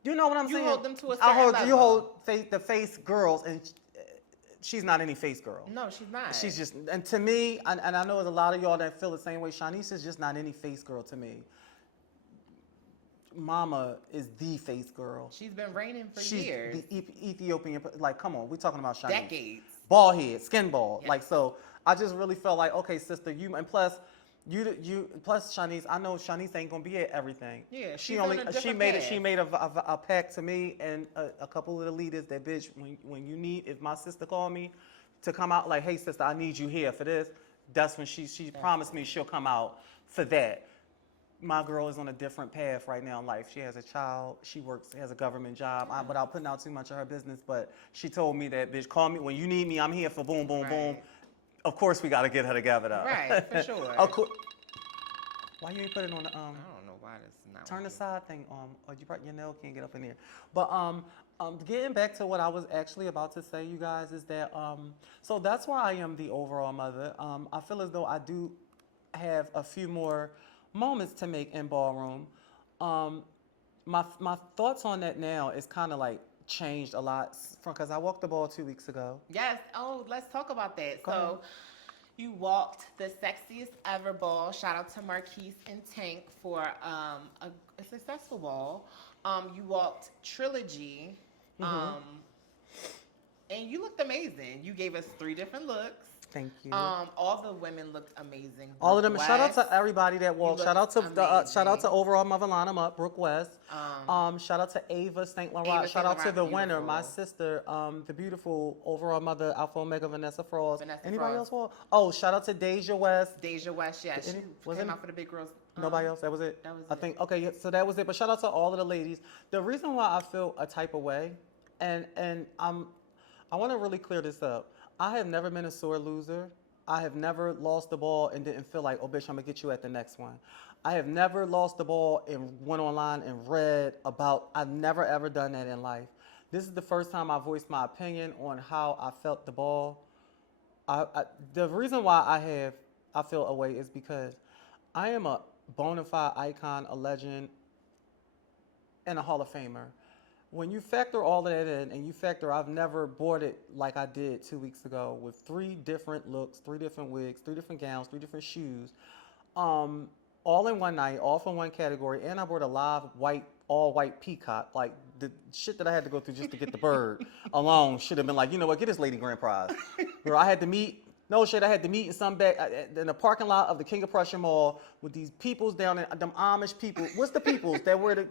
you know what I'm saying? You hold them to a certain level. You hold the face girls, and she's not any face girl. No, she's not. She's just, and to me, and I know there's a lot of y'all that feel the same way. Shanice is just not any face girl to me. Mama is the face girl. She's been reigning for She's years, the Ethiopian, like, come on, we're talking about Shanice. decades. Bald head, skin bald. Yes. Like, so I just really felt like, okay, sister, and plus Shanice, I know Shanice ain't gonna be at everything. Yeah, she she's only on a she different made path. she made a pact to me and a couple of the leaders that, bitch, when you need, if my sister called me to come out, like, hey sister, I need you here for this, that's when she promised me she'll come out for that. My girl is on a different path right now in life. She has a child. She has a government job. Without putting out too much of her business, but she told me that, bitch, call me when you need me. I'm here for boom, boom, boom. Right. Of course, we got to get her together, though. Right, for sure. Of course. Why you ain't put it on the I don't know why this is not turn the working. side thing on? Or your nail can't get up in there. But getting back to what I was actually about to say, you guys, is that so that's why I am the overall mother. I feel as though I do have a few more moments to make in Ballroom. My thoughts on that now is kind of like changed a lot because I walked the ball 2 weeks ago. Yes. Oh, let's talk about that. Go ahead. So, you walked the sexiest ever ball. Shout out to Marquise and Tank for a successful ball. You walked Trilogy, and you looked amazing. You gave us 3 different looks. Thank you. All the women looked amazing. All of them. Brooke Shout out West, to everybody that walked. you Shout out to looked shout out to amazing. overall mother line 'em up, Brooke West. Shout out to Ava St. Laurent. Ava Shout St. out to the Laurent, winner, my beautiful. sister, the beautiful overall mother Alpha Omega Vanessa Frost. Vanessa Anybody Frost. else walk? Oh, shout out to Deja West. Deja West, yeah, she Was came it- out for the big girls. Nobody else? That was it? that was I it. think, okay, yeah, so that was it. But shout out to all of the ladies. The reason why I feel a type of way, and I want to really clear this up. I have never been a sore loser. I have never lost the ball and didn't feel like, oh, bitch, I'm going to get you at the next one. I have never lost the ball and went online and read about, I've never ever done that in life. This is the first time I voiced my opinion on how I felt the ball. The reason why I feel away is because I am a bona fide icon, a legend, and a Hall of Famer. When you factor all of that in and you factor I've never bought it like I did 2 weeks ago with 3 different looks, 3 different wigs, 3 different gowns, 3 different shoes, all in one night, all from one category, and I bought a live all white peacock. Like the shit that I had to go through just to get the bird alone should have been like, you know what, get this lady grand prize. Girl, I had to meet in some back in the parking lot of the King of Prussia Mall with these peoples down there, them Amish people. What's the peoples that wear the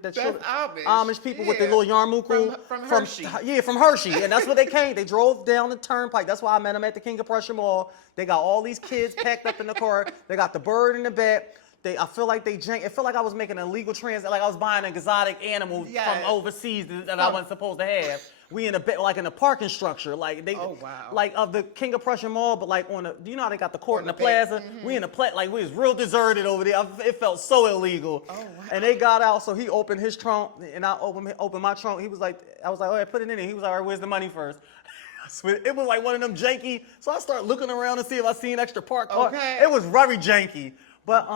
Amish people with the little yarmulke from Hershey. Yeah, from Hershey, and that's where they came. They drove down the turnpike. That's why I met them at the King of Prussia Mall. They got all these kids packed up in the car. They got the bird in the back. I feel like it felt like I was making an illegal transit, like I was buying an exotic animal from overseas that I wasn't supposed to have. We in a parking structure, like of the King of Prussia Mall, but like you know how they got the court in the plaza. Mm-hmm. We in the like we was real deserted over there. It felt so illegal. Oh, wow. And they got out, so he opened his trunk, and I opened my trunk. He was like, I was like, oh yeah, put it in there. He was like, all right, where's the money first? It was like one of them janky. So I started looking around to see if I seen extra park car. Okay. It was very janky. But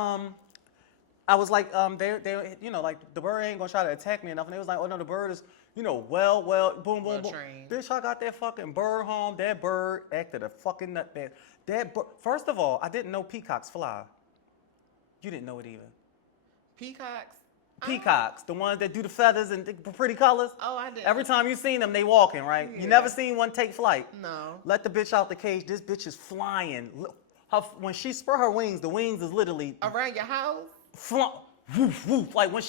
I was like, they you know, like the bird ain't gonna try to attack me enough, and they was like, oh no, the bird is, you know, well, boom, boom, boom. Trained. Bitch, I got that fucking bird home. That bird acted a fucking nutbag. First of all, I didn't know peacocks fly. You didn't know it either. Peacocks, the ones that do the feathers and the pretty colors. Oh, I did. Every time you seen them, they walking, right? Yeah. You never seen one take flight. No. Let the bitch out the cage. This bitch is flying. When she spread her wings, the wings is literally around your house. Woof, woof. Like when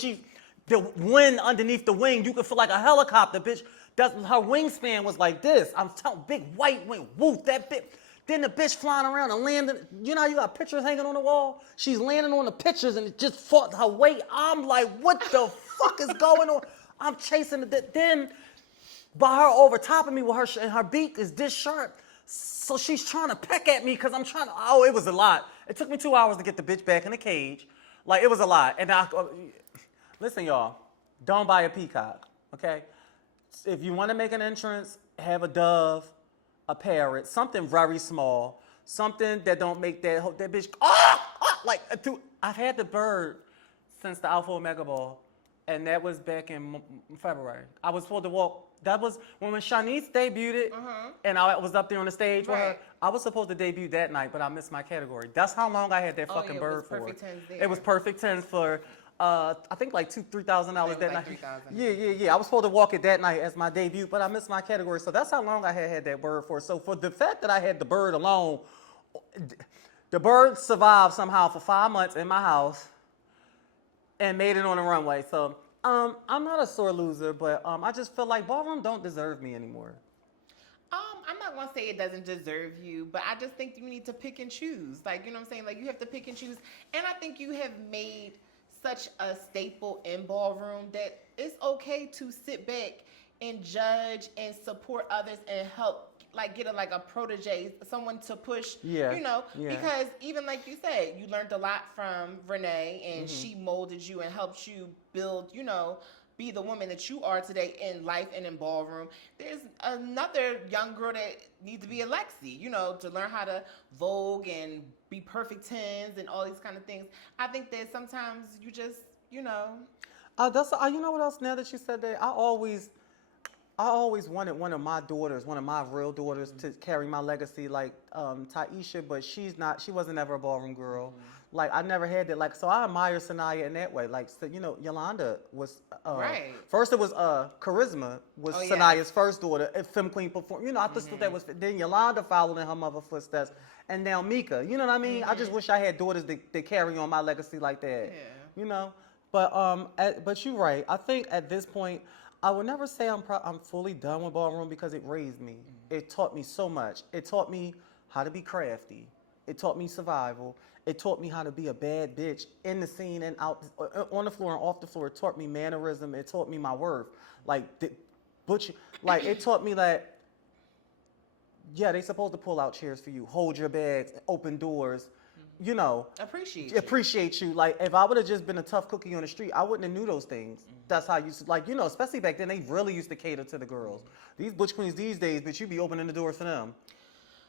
the wind underneath the wing, you could feel like a helicopter, bitch. Her wingspan was like this. I'm telling, big white wing, woof, that bitch. Then the bitch flying around and landing. You know how you got pictures hanging on the wall? She's landing on the pictures and it just fought her weight. I'm like, what the fuck is going on? I'm chasing it. Then by her over top of me with her beak is this sharp. So she's trying to peck at me because I'm trying to, it was a lot. It took me 2 hours to get the bitch back in the cage. Like, it was a lot. And listen, y'all, don't buy a peacock, okay? If you want to make an entrance, have a dove, a parrot, something very small, something that don't make that bitch, I've had the bird since the Alpha Omega Ball, and that was back in February. I was supposed to walk. That was when Shanice debuted, and I was up there on the stage with her. I was supposed to debut that night, but I missed my category. That's how long I had that fucking bird for. It was perfect 10s for, I think like $2,000-$3,000 that night. Yeah. I was supposed to walk it that night as my debut, but I missed my category. So that's how long I had that bird for. So for the fact that I had the bird alone, the bird survived somehow for 5 months in my house and made it on the runway. So. I'm not a sore loser, but I just feel like Ballroom don't deserve me anymore. I'm not gonna say it doesn't deserve you, but I just think you need to pick and choose. Like, you know what I'm saying? Like, you have to pick and choose. And I think you have made such a staple in Ballroom that it's okay to sit back and judge and support others and help, like, get a protege, someone to push, because even like you said, you learned a lot from Renee, and she molded you and helped you build, be the woman that you are today in life and in Ballroom. There's another young girl that needs to be a LEXY, to learn how to vogue and be perfect 10s and all these kind of things. I think that sometimes you just, you know what else, now that you said that, I always wanted one of my real daughters, to carry my legacy, like Taisha, but she wasn't ever a Ballroom girl. Like, I never had that. Like, so I admire Sanaya in that way. Like, so, Yolanda was, first it was Charisma was Sanaya's first daughter, a Femme Queen performer. I just thought that was, then Yolanda followed in her mother's footsteps, and now Mika. You know what I mean? I just wish I had daughters that carry on my legacy like that. Yeah. But you're right. I think at this point, I would never say I'm fully done with Ballroom because it raised me. It taught me so much. It taught me how to be crafty. It taught me survival. It taught me how to be a bad bitch in the scene and out on the floor and off the floor. It taught me mannerism. It taught me my worth. It taught me that yeah, they supposed to pull out chairs for you, hold your bags, open doors, you know. Appreciate you. Like, if I would have just been a tough cookie on the street, I wouldn't have knew those things. That's how I used to, like, you know, especially back then, they really used to cater to the girls. These butch queens these days, bitch, you be opening the doors for them.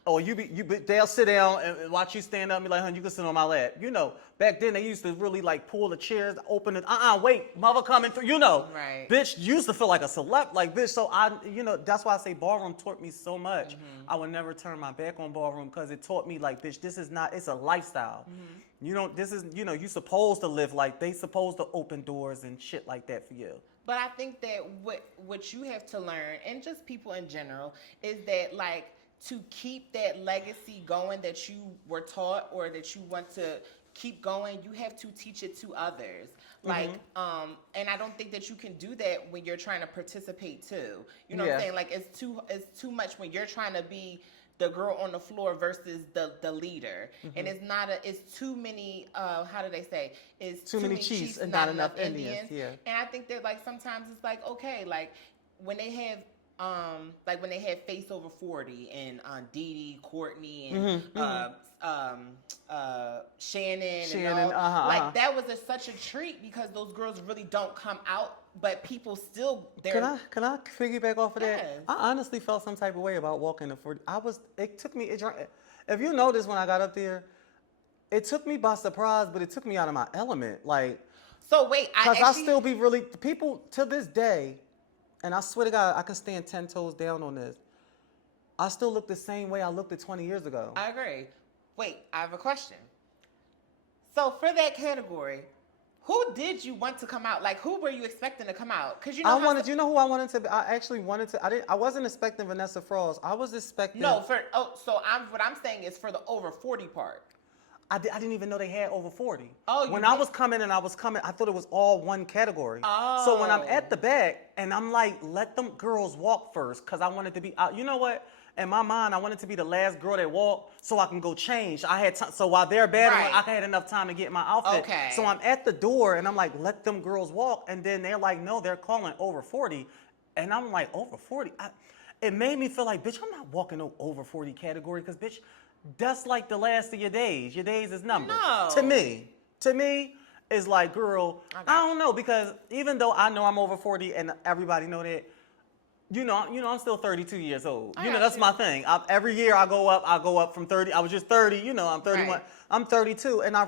Or they'll sit down and watch you stand up and be like, honey, you can sit on my lap. You know, back then they used to really like pull the chairs, open it. Wait, mother coming through. You know, Right. Bitch used to feel like a celeb, like bitch. So you know, that's why I say ballroom taught me so much. I would never turn my back on ballroom because it taught me like, bitch, this is not. It's a lifestyle. You know, this is, you know, you supposed to live like they supposed to open doors and shit like that for you. But I think that what you have to learn, and just people in general, is that like, to keep that legacy going that you were taught or that you want to keep going, you have to teach it to others. Like, and I don't think that you can do that when you're trying to participate too. You know what I'm saying? Like, it's too much when you're trying to be the girl on the floor versus the leader. And it's too many, how do they say? It's too many chiefs and not enough Indians. Yeah. And I think that like sometimes it's like, okay, like when they have like when they had Face Over 40 and Dee Dee, Courtney, and Shannon, and all, like that was such a treat because those girls really don't come out, but people still there. Can I piggyback off of that? Yes. I honestly felt some type of way about walking the 40. If you noticed when I got up there, it took me by surprise, but it took me out of my element. Like, so wait, because I still be really people to this day. And I swear to God, I can stand 10 toes down on this. I still look the same way I looked at 20 years ago. I agree. Wait, I have a question. So for that category, who did you want to come out? Like, who were you expecting to come out? Because you know, you know who I wanted to be? I actually wanted to. I wasn't expecting Vanessa Frost. I was expecting. No, what I'm saying is for the over 40 part. I didn't even know they had over 40. Oh, when I was coming, I thought it was all one category. Oh. So when I'm at the back and I'm like, let them girls walk first, because I wanted to be out. You know what? In my mind, I wanted to be the last girl that walked so I can go change. I had time, so while they're battling, I had enough time to get my outfit. Okay. So I'm at the door and I'm like, let them girls walk. And then they're like, no, they're calling over 40. And I'm like, over 40? It made me feel like, bitch, I'm not walking no over 40 category because, bitch, that's like the last of your days. Your days is numbered. No. To me, it's like, girl, I don't know, because even though I know I'm over 40 and everybody know that, you know, I'm still 32 years old. You know, that's my thing. Every year I go up from 30. I was just 30, you know, I'm 31. Right. I'm 32, and I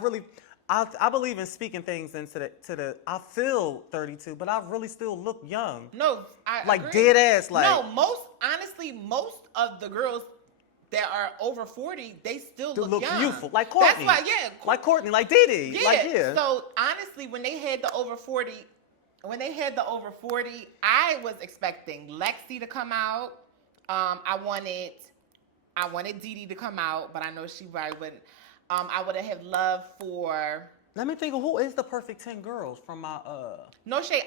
believe in speaking things into I feel 32, but I really still look young. No, I like agree. Dead ass. Like, no, most of the girls that are over 40, they still look young. Youthful. Like Courtney. That's why, like Courtney, like Dee Dee. Yeah. Like, So honestly, when they had the over 40, I was expecting LEXY to come out. I wanted Dee Dee to come out, but I know she probably wouldn't. I would have loved for. Let me think of who is the perfect 10 girls from my No shade.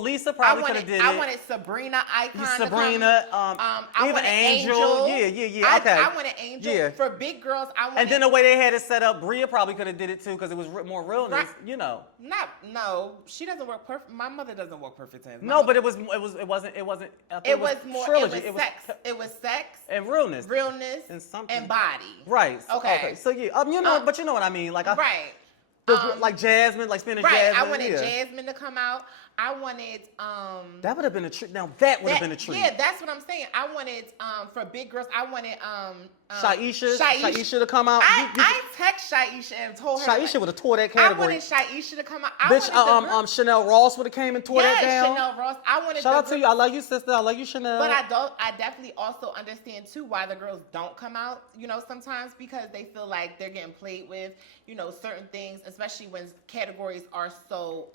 Lisa probably could have did it. I wanted Sabrina Icon. Sabrina, I even wanted Angel. Yeah. Okay. I wanted Angel. Yeah. For big girls, I wanted. And then the way they had it set up, Bria probably could have did it too because it was more realness. Right. You know. No, she doesn't work perfect. My mother doesn't work perfect hands. No, but it wasn't. It was more trilogy. It was sex. It was sex and realness. And something. And body. Right. Okay. So yeah, you know, but you know what I mean. Like right. Like Jasmine, like Spanish right. Jasmine. I wanted Jasmine to come out. I wanted that would have been a treat. Now that would have been a treat. Yeah, that's what I'm saying. I wanted for big girls. I wanted Shaisha to come out. I text Shaisha and told her. Shaisha would have tore that category. I wanted Shaisha to come out. Bitch, Chanel Ross would have came and tore that down. Chanel Ross. I wanted. Shout out to you. I love you, sister. I love you, Chanel. But I definitely also understand too why the girls don't come out. You know, sometimes because they feel like they're getting played with. You know, certain things, especially when categories are so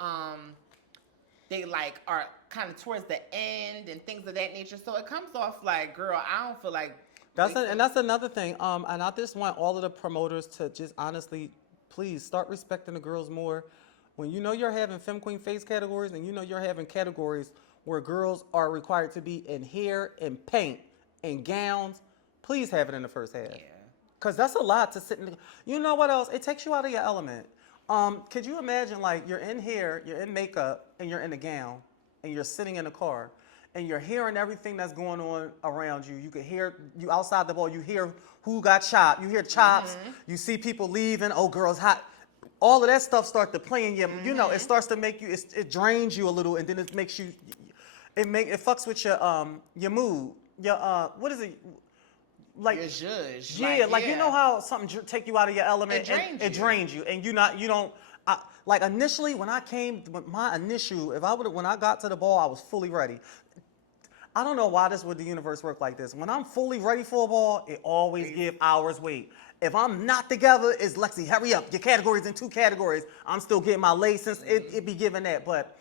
they like are kind of towards the end and things of that nature. So it comes off like, girl, I don't feel like. And that's another thing. And I just want all of the promoters to just honestly, please start respecting the girls more. When you know you're having Femme Queen Face categories and you know you're having categories where girls are required to be in hair and paint and gowns, please have it in the first half. Yeah. Because that's a lot to sit in. You know what else? It takes you out of your element. Could you imagine, like, you're in hair, you're in makeup, and you're in a gown, and you're sitting in a car, and you're hearing everything that's going on around you. You can hear you outside the ball. You hear who got chopped. You hear chops. You see people leaving. Oh, girls hot. All of that stuff starts to play in you. You know, it starts to make you. It drains you a little, and then it makes you. It fucks with your mood. Your what is it? Like Your zhuzh. yeah, like you know how something take you out of your element. It drains you. and you don't. Like initially, when I came, when I got to the ball, I was fully ready. I don't know why the universe work like this. When I'm fully ready for a ball, it always give hours wait. If I'm not together, it's Lexi, hurry up. Your category's in 2 categories. I'm still getting my license. It be giving that, but.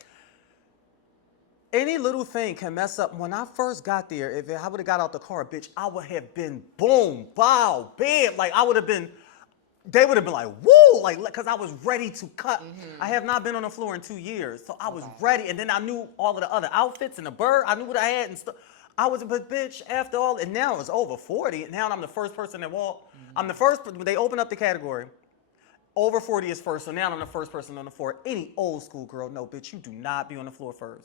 Any little thing can mess up. When I first got there, if I would have got out the car, bitch, I would have been boom, bow, bam. Like they would have been like, woo, like, because I was ready to cut. I have not been on the floor in 2 years, so I was ready. And then I knew all of the other outfits and the bird. I knew what I had and stuff. But bitch, after all, and now it's over 40. And now I'm the first person that walked. I'm the first, when they open up the category, over 40 is first. So now I'm the first person on the floor. Any old school girl, no, bitch, you do not be on the floor first.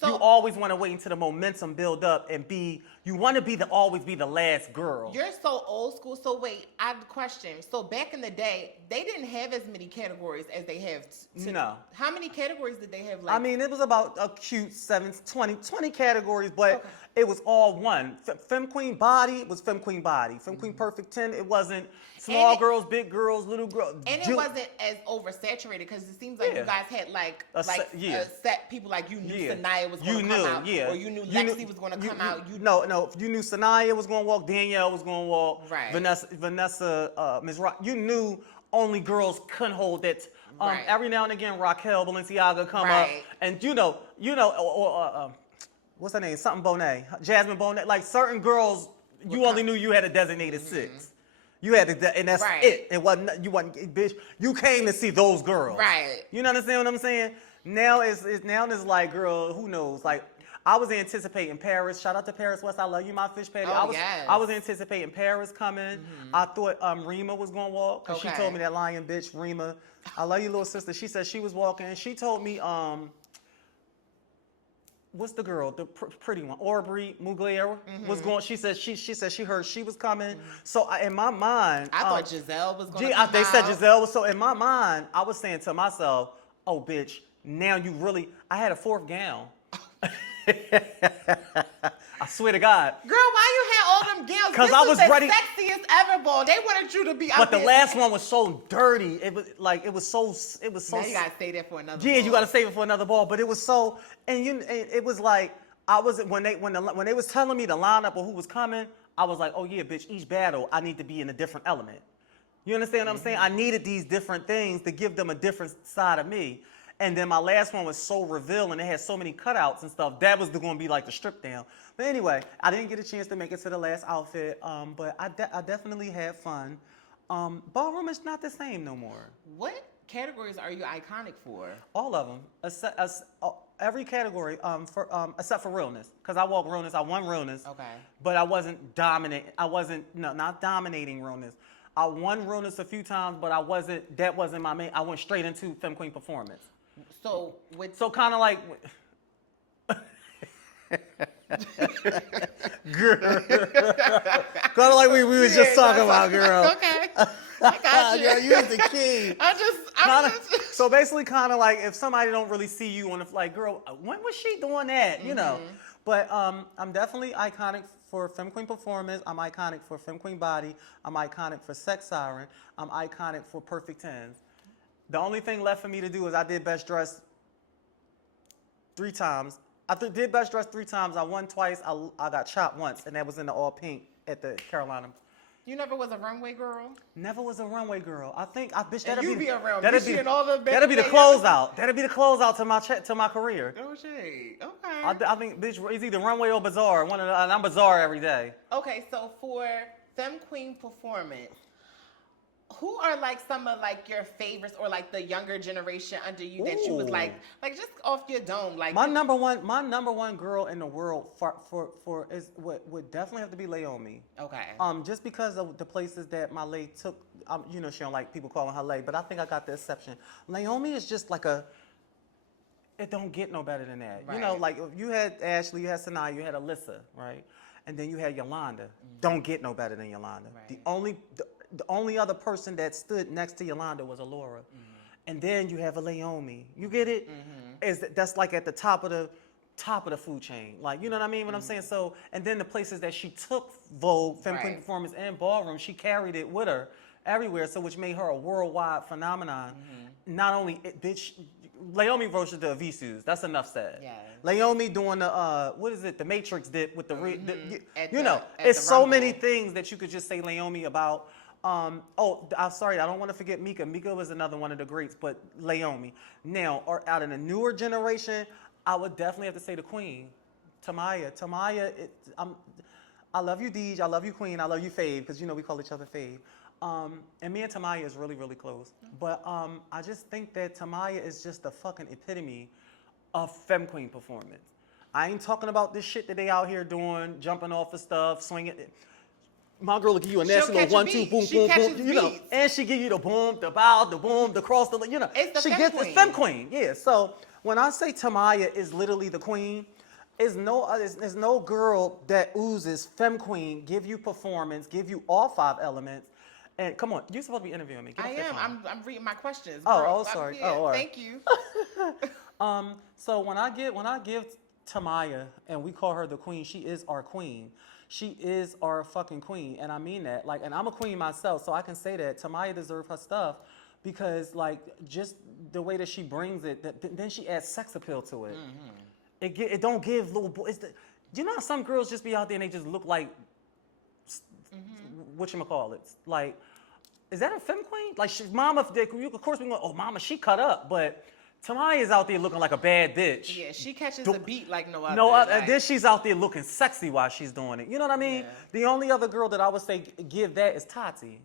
So, you always want to wait until the momentum build up and you want to always be the last girl. You're so old school. So wait, I have a question. So back in the day, they didn't have as many categories as they have today. No. How many categories did they have? I mean, it was about a cute 20 categories, but it was all one. Femme Queen Body was Femme Queen Body. Femme Queen Perfect 10, it wasn't small girls, big girls, little girls. And it wasn't as oversaturated because it seems like you guys had a set people like you knew Sanaya was going to come out, or you knew Lexi was going to come out. No, you knew Sanaya was going to walk, Danielle was going to walk, right. Vanessa, Ms. Rock. You knew only girls couldn't hold that. Right. Every now and again, Raquel Balenciaga come up, and what's her name? Something Bonet, Jasmine Bonet. Like certain girls, you only knew you had a designated 6. You had to, and that's it. It wasn't, bitch. You came to see those girls. Right. You understand what I'm saying? Now it's like, girl, who knows? Like, I was anticipating Paris. Shout out to Paris West. I love you, my fish patty. I was anticipating Paris coming. I thought Rima was gonna walk because she told me that lying bitch, Rima. I love you, little sister. She said she was walking. She told me, what's the girl, the pretty one, Aubrey Mugler was going. She said she heard she was coming. So in my mind, I thought Giselle was going to come they out. said Giselle was. So in my mind, I was saying to myself, oh bitch, now you really. I had a 4th gown. I swear to God. Girl, why you had all them gowns? Because I was ready. This was the sexiest ever ball. They wanted you to be out But the there. last one was so dirty. It was so. Now you gotta stay there for another. Yeah, ball. you gotta save it for another ball. But it was so, it was like when they was telling me the lineup of who was coming, I was like, oh yeah, bitch. Each battle, I need to be in a different element. You understand what I'm saying? I needed these different things to give them a different side of me. And then my last one was so revealing. It had so many cutouts and stuff. That was going to be like the strip down. But anyway, I didn't get a chance to make it to the last outfit. But I definitely had fun. Ballroom is not the same no more. What categories are you iconic for? All of them. Every category except for realness. Because I walked realness. I won realness. Okay. But I wasn't dominant. Not dominating realness. I won realness a few times, but that wasn't my main. I went straight into Femme Queen performance. So kind of like, girl, kind of like we was just talking about, girl. Okay, I got you. Girl, you was the king. So basically, kind of like if somebody don't really see you on the like, girl, when was she doing that? You know. But I'm definitely iconic for Femme Queen performance. I'm iconic for Femme Queen body. I'm iconic for Sex Siren. I'm iconic for Perfect 10s. The only thing left for me to do is I did Best Dress 3 times. I did Best Dress 3 times. I won twice. I got chopped once, and that was in the all pink at the Carolina. You never was a runway girl? Never was a runway girl. I bitch, that'd be around. That'd be the closeout. That'd be the closeout to my career. Oh shit. Okay. I think bitch, it's either runway or bazaar. And I'm bazaar every day. Okay, so for Femme Queen performance, who are like some of like your favorites or like the younger generation under you that you was like just off your dome? Like my number one girl in the world for is would definitely have to be Laomi. Okay. Just because of the places that my Lay took, she don't like people calling her Lay, but I think I got the exception. Laomi is just like it don't get no better than that. Right. You know, like if you had Ashley, you had Sanaa, you had Alyssa, right? And then you had Yolanda. Don't get no better than Yolanda. Right. The only other person that stood next to Yolanda was Alora. And then you have a Laomi. You get it? That's like at the top of the food chain. Like, you know what I mean? What I'm saying? So, and then the places that she took Vogue, Femme Queen Performance, and Ballroom, she carried it with her everywhere. So, which made her a worldwide phenomenon. Not only bitch, Laomi versus the Avisus. That's enough said. Yes. Laomi doing the what is it? The Matrix dip with the At it's the so many Rumble. things that you could just say Laomi about. I'm sorry, I don't want to forget Mika. Mika was another one of the greats, but Laomi. Now, or out of the newer generation, I would definitely have to say the Queen, Tamaya. Tamaya, I love you, Deej. I love you, Queen. I love you, Fave, because you know we call each other Fave. And me and Tamaya is really, really close. But I just think that Tamaya is just the fucking epitome of Femme Queen performance. I ain't talking about this shit that they out here doing, jumping off of stuff, swinging. My girl will give you a nasty little 1, 2, boom, She boom, catches boom, you know, beats. and she give you the boom, the bow, the boom, the cross, the, you know. It's the she Femme gets Queen. It's Femme Queen, yeah. So when I say Tamaya is literally the queen, there's no girl that oozes Femme Queen, give you performance, give you all 5 elements. And come on, you're supposed to be interviewing me. Get I off that am. phone. I'm reading my questions. Oh, girl. oh, sorry. Yeah, Oh, all right. thank you. So when I give Tamaya, and we call her the queen, she is our queen. She is our fucking queen, and I mean that. Like, and I'm a queen myself, so I can say that Tamaya deserves her stuff because, like, just the way that she brings it. Then she adds sex appeal to it. It don't give little boys. You know how some girls just be out there and they just look like whatchamacallits? Like, is that a femme queen? Like, Mama, of course we go, oh, Mama, she cut up, but Tamaya is out there looking like a bad bitch. Yeah, she catches the beat like no other. No other. Like, Then she's out there looking sexy while she's doing it. You know what I mean? Yeah. The only other girl that I would say give that is Tati.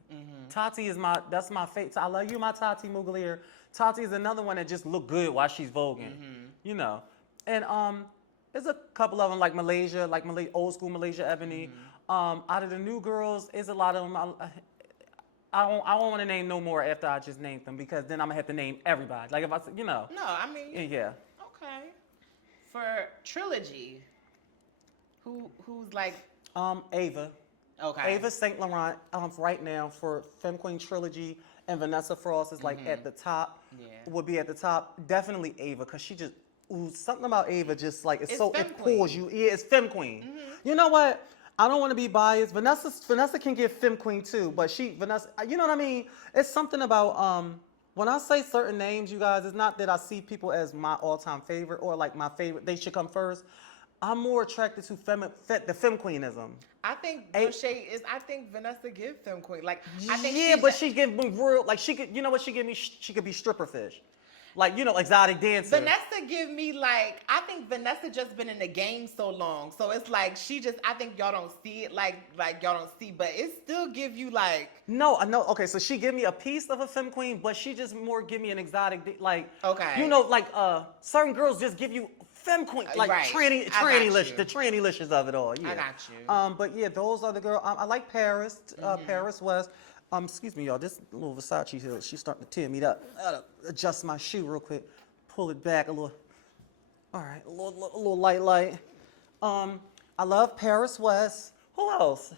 Tati is that's my favorite. I love you, my Tati Mugler. Tati is another one that just look good while she's voguing. You know, and there's a couple of them like Malaysia, old school Malaysia Ebony. Out of the new girls, is a lot of them. I don't want to name no more after I just named them because then I'm gonna have to name everybody. Like if I, you know. No, I mean. Yeah. Okay. For trilogy, who's like? Ava. Okay. Ava St. Laurent right now for Femme Queen Trilogy, and Vanessa Frost is like at the top. Yeah. Would be at the top. Definitely Ava, because she just something about Ava just like it's so Femme it pulls Queen. you. Yeah, it's Femme Queen. You know what? I don't want to be biased. Vanessa can get Femme Queen too, but Vanessa, you know what I mean? It's something about when I say certain names, you guys, it's not that I see people as my all-time favorite or like my favorite. They should come first. I'm more attracted to the Femme Queenism. I think O'Shea is. I think Vanessa give Femme Queen. Like I think. Yeah, but she give me real. Like she could. You know what she give me? She could be stripper fish. Like, you know, exotic dancer. Vanessa give me like, I think Vanessa just been in the game so long. So it's like, I think y'all don't see it like y'all don't see, but it still give you like. No, I know. Okay, so she give me a piece of a femme queen, but she just more give me an exotic, like. Okay. You know, like certain girls just give you femme queen, like Right. tranny-lish, the tranny-lishes of it all. Yeah. I got you. But yeah, those are the girls. I like Paris, Paris West. Excuse me, y'all. This little Versace heel, she's starting to tear me up. I gotta adjust my shoe real quick. Pull it back a little. All right, a little light. I love Paris West. Who else?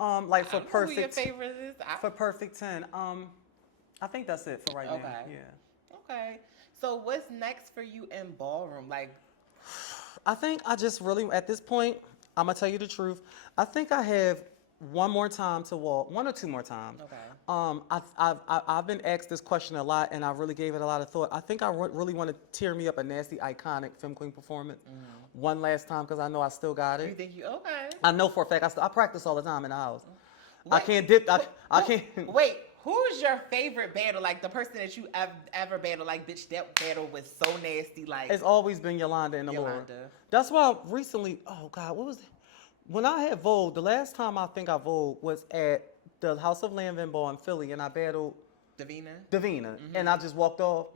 Like for perfect. Who your favorite is? For Perfect 10. I think that's it for right now. Yeah. Okay. So what's next for you in ballroom? Like, I think I just really, at this point, I'm gonna tell you the truth. I think I have one more time to walk, 1 or 2 more times. Okay. I've been asked this question a lot, and I really gave it a lot of thought. I think I really want to tear me up a nasty, iconic Femme Queen performance one last time because I know I still got it. You think you okay? I know for a fact. I practice all the time in the house. I Wait. can't dip. I can't. Wait, who's your favorite battle? Like the person that you ever battled? Like, bitch, that battle was so nasty. Like, It's always been Yolanda and the Lord. Yolanda. That's why recently. Oh God, what was it? When I had Vogue, the last time I think I Vogue was at the House of Lanvin Ball in Philly, and I battled Davina, and I just walked off.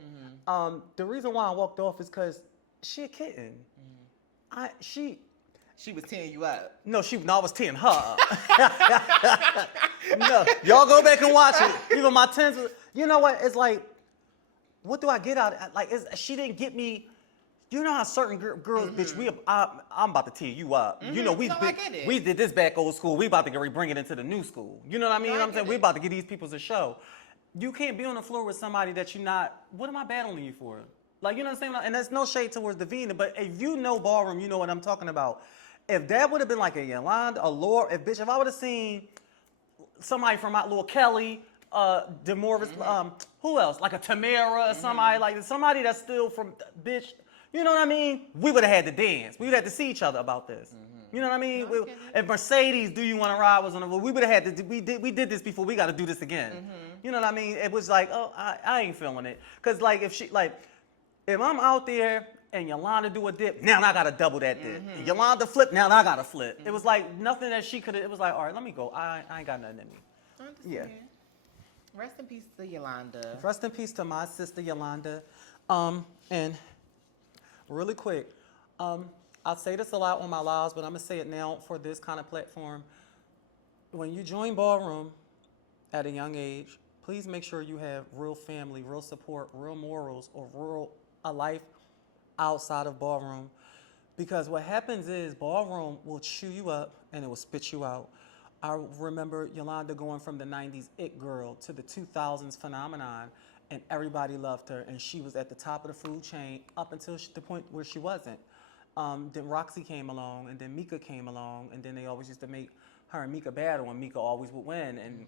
The reason why I walked off is because she a kitten. She was tearing you up. No, I was tearing her up. No, y'all go back and watch it. Even my tens, you know what? It's like, what do I get out of it? Like, she didn't get me. You know how certain girls, bitch, I'm about to tear you up. You know, No, I get it. we did this back old school. We about to bring it into the new school. You know what I mean? No, I I'm saying get we it. about to give these people a show. You can't be on the floor with somebody that you're not. What am I battling you for? Like, you know what I'm saying? And that's no shade towards Davina, but if you know Ballroom, you know what I'm talking about. If that would have been like a Yolanda, a Laura, if I would have seen somebody from out Lil Kelly, DeMorvis, who else? Like a Tamara, somebody that's still from bitch. You know what I mean? We would have had to dance. We would have had to see each other about this. You know what I mean? No, I get it. If Mercedes, Do You Want to Ride was on the we would have had to. We did this before. We got to do this again. You know what I mean? It was like, oh, I ain't feeling it. Cause like if I'm out there and Yolanda do a dip, now I gotta double that dip. Yolanda flip, now I gotta flip. It was like nothing that she could have. It was like, all right, let me go. I ain't got nothing in me. I understand. Yeah. Rest in peace to Yolanda. Rest in peace to my sister Yolanda. And really quick, I say this a lot on my lives, but I'm gonna say it now for this kind of platform. When you join Ballroom at a young age, please make sure you have real family, real support, real morals, or a life outside of Ballroom. Because what happens is Ballroom will chew you up and it will spit you out. I remember Yolanda going from the 90s it girl to the 2000s phenomenon, and everybody loved her, and she was at the top of the food chain up until the point where she wasn't. Then Roxy came along, and then Mika came along, and then they always used to make her and Mika battle, and Mika always would win, and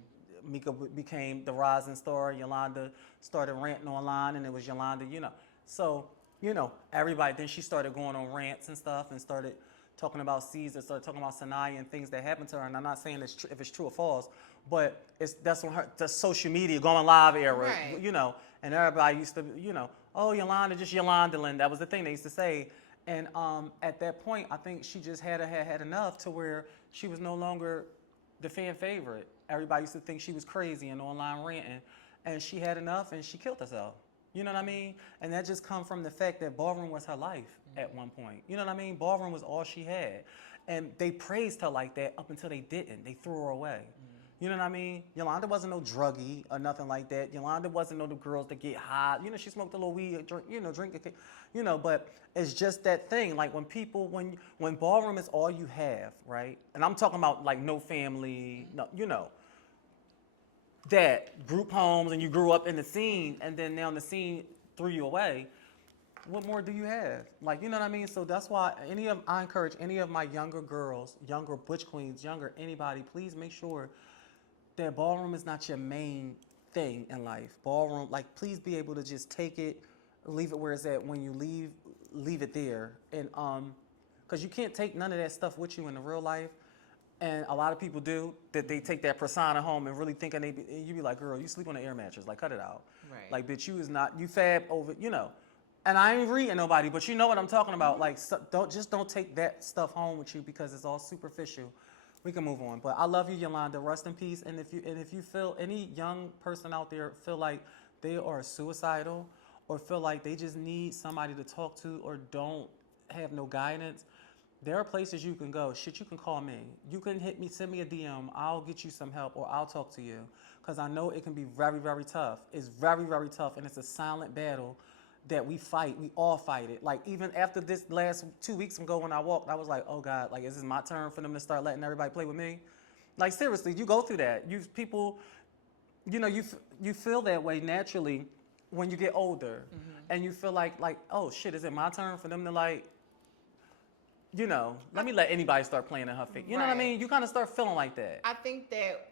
Mika became the rising star. Yolanda started ranting online, and it was Yolanda, you know. So, you know, everybody, then she started going on rants and stuff and started talking about Caesar, started talking about Sanaya and things that happened to her. And I'm not saying if it's true or false, but that's when the social media going live era, Right. you know, and everybody used to, you know, oh, Yolanda, just Yolanda-lin. That was the thing they used to say. And at that point, I think she just had enough to where she was no longer the fan favorite. Everybody used to think she was crazy and online ranting, and she had enough and she killed herself. You know what I mean? And that just come from the fact that Ballroom was her life at one point. You know what I mean? Ballroom was all she had. And they praised her like that up until they didn't. They threw her away. You know what I mean? Yolanda wasn't no druggie or nothing like that. Yolanda wasn't no the girls that get high. You know, she smoked a little weed, drink, you know, but it's just that thing. Like when Ballroom is all you have, right? And I'm talking about like no family, no, you know, that group homes and you grew up in the scene and then now the scene threw you away. What more do you have? Like, you know what I mean? So that's why I encourage any of my younger girls, younger butch queens, younger anybody, please make sure that Ballroom is not your main thing in life. Ballroom, like, please be able to just take it, leave it where it's at. When you leave it there. And because you can't take none of that stuff with you in the real life. And a lot of people do, that they take that persona home and really thinking you be like, girl, you sleep on an air mattress, like cut it out. Right. Like, bitch, you fab over, you know. And I ain't reading nobody, but you know what I'm talking about. Like, don't take that stuff home with you because it's all superficial. We can move on. But I love you, Yolanda. Rest in peace. And if you feel any young person out there feel like they are suicidal or feel like they just need somebody to talk to or don't have no guidance, there are places you can go. Shit, you can call me. You can hit me, send me a DM. I'll get you some help or I'll talk to you. Because I know it can be very, very tough. It's very, very tough. And it's a silent battle that we fight. We all fight it. Like, even after this last 2 weeks ago when I walked, I was like, oh God, like, is this my turn for them to start letting everybody play with me? Like, seriously, you go through that. People, you know, you feel that way naturally when you get older. And you feel like, oh shit, is it my turn for them to like, you know, let me let anybody start playing in her face. You know what I mean? You kind of start feeling like that. I think that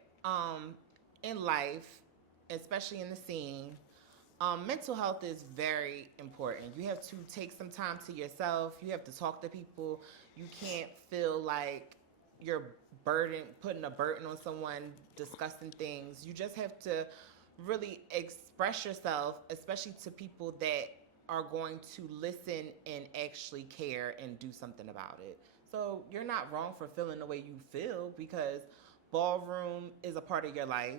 in life, especially in the scene, mental health is very important. You have to take some time to yourself. You have to talk to people. You can't feel like you're putting a burden on someone, discussing things. You just have to really express yourself, especially to people that are going to listen and actually care and do something about it. So you're not wrong for feeling the way you feel because Ballroom is a part of your life.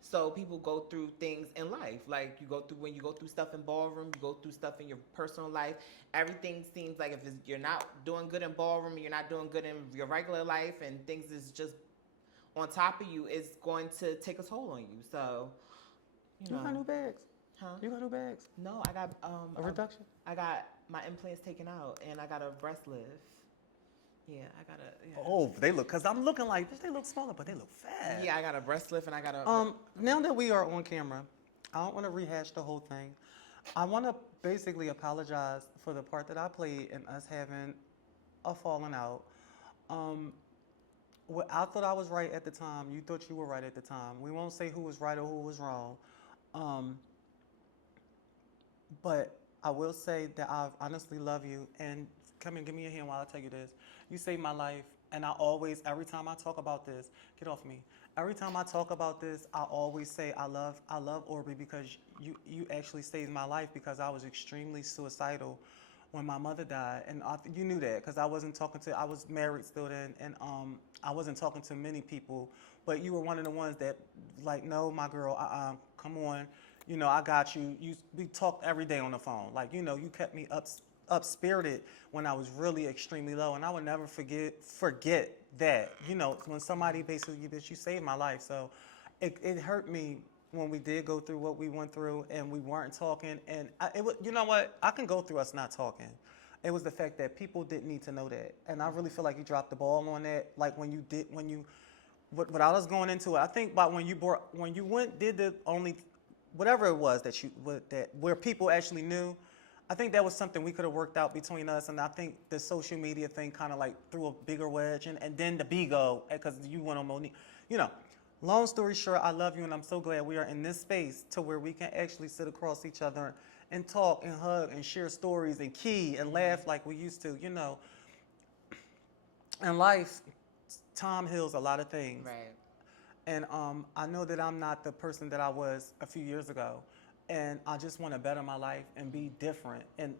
So people go through things in life. Like when you go through stuff in Ballroom, you go through stuff in your personal life. Everything seems like you're not doing good in Ballroom, you're not doing good in your regular life, and things is just on top of you, it's going to take a toll on you. So, You got new bags. Huh? You got new bags? No, I got A reduction? I got my implants taken out, and I got a breast lift. Yeah, I got a. Yeah. Oh, they look, because I'm looking like, bitch, they look smaller, but they look fat. Yeah, I got a breast lift, and I got a. Now that we are on camera, I don't want to rehash the whole thing. I want to basically apologize for the part that I played in us having a falling out. What I thought I was right at the time, you thought you were right at the time. We won't say who was right or who was wrong. But I will say that I honestly love you. And come and give me a hand while I tell you this. You saved my life. And I always, every time I talk about this, get off me. Every time I talk about this, I always say I love Aubrey, because you actually saved my life, because I was extremely suicidal when my mother died. And you knew that, because I was married still then, and I wasn't talking to many people. But you were one of the ones that, like, no, my girl, come on. You know, I got you. We talked every day on the phone. Like, you know, you kept me up-spirited when I was really extremely low. And I would never forget that. You know, when somebody basically, you saved my life. So it hurt me when we did go through what we went through and we weren't talking. And you know what? I can go through us not talking. It was the fact that people didn't need to know that. And I really feel like you dropped the ball on that. Like without us going into it, I think about when you did the only, whatever it was where people actually knew, I think that was something we could have worked out between us. And I think the social media thing kind of like threw a bigger wedge and then the Bigo, because you went on Monique. You know, long story short, I love you, and I'm so glad we are in this space to where we can actually sit across each other and talk and hug and share stories and key and laugh like we used to, you know. In life, time heals a lot of things. Right. And I know that I'm not the person that I was a few years ago. And I just want to better my life and be different. And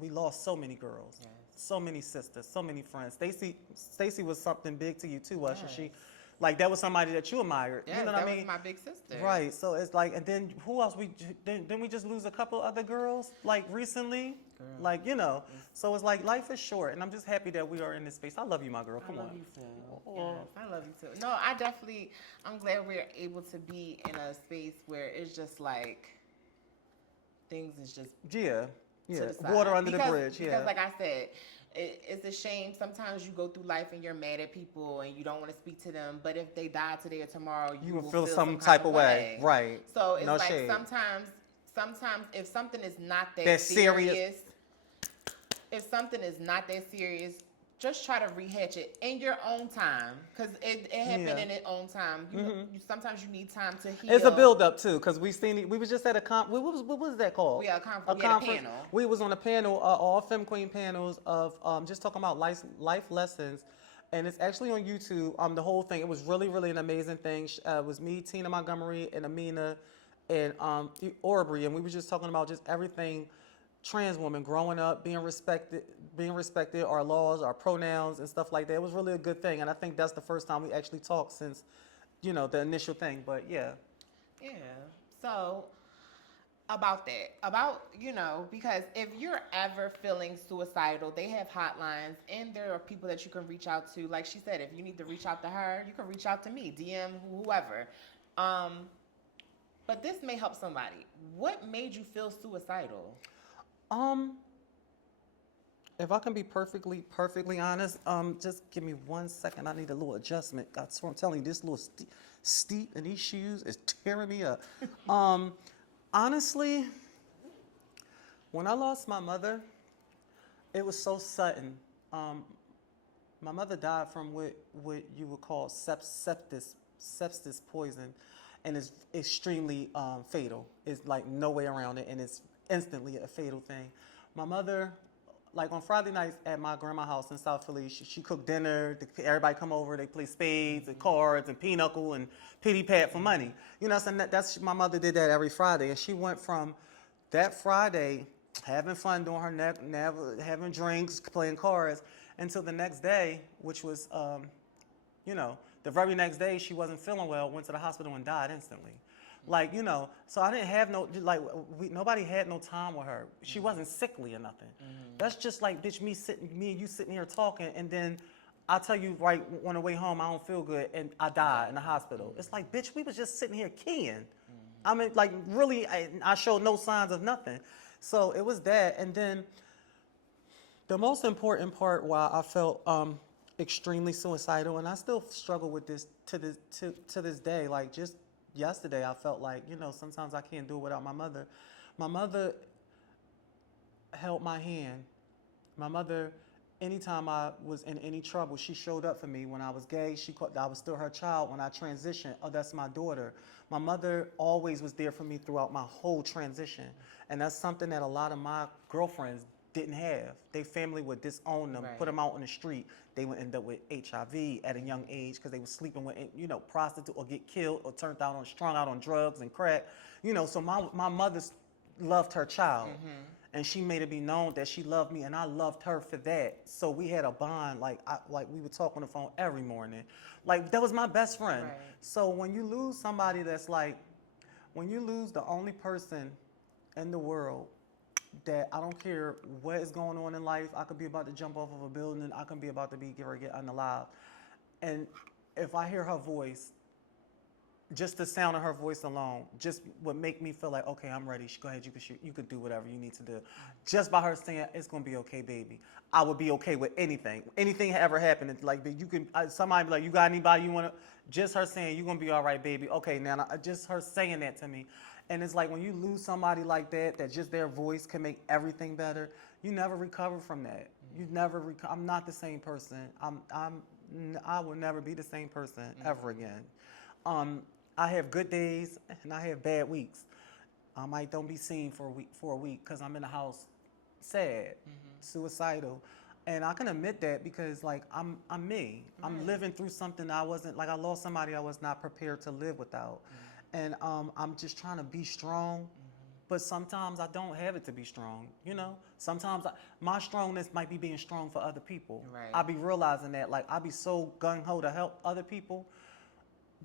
we lost so many girls, Yes. so many sisters, so many friends. Stacy was something big to you too, wasn't Yes. she? Like, that was somebody that you admired. Yes, you know what I mean? That was my big sister. Right. So it's like, and then who else? Didn't we just lose a couple other girls like recently? Girl. Like, you know. So it's like, life is short, and I'm just happy that we are in this space. I love you, my girl. Come I on. love you too. Oh. Yes, I love you too. No, I'm glad we're able to be in a space where it's just like, things is just Yeah. to the side. Water under the bridge. Yeah. Because like I said, it's a shame. Sometimes you go through life and you're mad at people and you don't want to speak to them. But if they die today or tomorrow, you will will feel some kind type of way. Right. So it's No like shade. sometimes if something is not that serious, if something is not that serious, just try to rehatch it in your own time, because it happened in its own time. Sometimes you need time to heal. It's a build up too, because we was just at a what was that called? We had a conference. We had a panel. We was on a panel, all Femme Queen panels of just talking about life lessons, and it's actually on YouTube. The whole thing. It was really, really an amazing thing. It was me, Tina Montgomery, and Amina, and Aubrey, and we were just talking about just everything. Trans woman growing up, being respected, our laws, our pronouns, and stuff like that. It was really a good thing, and I think that's the first time we actually talked since, you know, the initial thing. But yeah. Yeah. So you know, because if you're ever feeling suicidal, they have hotlines, and there are people that you can reach out to. Like she said, if you need to reach out to her, you can reach out to me, DM whoever. But this may help somebody. What made you feel suicidal? If I can be perfectly honest, just give me 1 second. I need a little adjustment. I'm telling you, this little steep in these shoes is tearing me up. Honestly, when I lost my mother, it was so sudden. My mother died from what you would call sepsis poison, and it's extremely fatal. It's like no way around it, and it's instantly a fatal thing. My mother, like on Friday nights at my grandma's house in South Philly, she cooked dinner. Everybody come over. They play spades and cards and pinochle and pity pat for money. You know, so that's my mother did that every Friday, and she went from that Friday having fun doing her having drinks, playing cards, until the next day, which was, you know, the very next day she wasn't feeling well, went to the hospital and died instantly. Like, you know, so I didn't have nobody had no time with her. She wasn't sickly or nothing. That's just like, bitch, me and you sitting here talking, and then I tell you right on the way home, I don't feel good, and I die in the hospital. It's like, bitch, we was just sitting here keying. I mean, like really, I showed no signs of nothing. So it was that, and then the most important part why I felt extremely suicidal, and I still struggle with this to this day. Like just yesterday, I felt like, you know, sometimes I can't do it without my mother. My mother held my hand. My mother, anytime I was in any trouble, she showed up for me. When I was gay, I was still her child. When I transitioned, oh, that's my daughter. My mother always was there for me throughout my whole transition. And that's something that a lot of my girlfriends didn't have. Their family would disown them, Right. put them out on the street. They would end up with HIV at a young age because they were sleeping with, you know, prostitutes, or get killed or strung out on drugs and crack. You know, so my mother loved her child. And she made it be known that she loved me, and I loved her for that. So we had a bond, like we would talk on the phone every morning. Like, that was my best friend. Right. So when you lose somebody that's like, when you lose the only person in the world that, I don't care what is going on in life, I could be about to jump off of a building, I could be about to get unalive. And if I hear her voice, just the sound of her voice alone just would make me feel like, okay, I'm ready. Go ahead, you could do whatever you need to do. Just by her saying, it's gonna be okay, baby. I would be okay with anything. Anything ever happened, like you can. Somebody be like, you got anybody you wanna? Just her saying, you're gonna be all right, baby. Okay, now just her saying that to me, and it's like when you lose somebody like that, that just their voice can make everything better. You never recover from that. You never. I'm not the same person. I will never be the same person ever again. I have good days and I have bad weeks. I might don't be seen for a week because I'm in the house sad, suicidal. And I can admit that because like I'm me. Right. I'm living through something I wasn't, like I lost somebody I was not prepared to live without. And I'm just trying to be strong, but sometimes I don't have it to be strong, you know? Sometimes my strongness might be being strong for other people. Right. I be realizing that, like I be so gung-ho to help other people,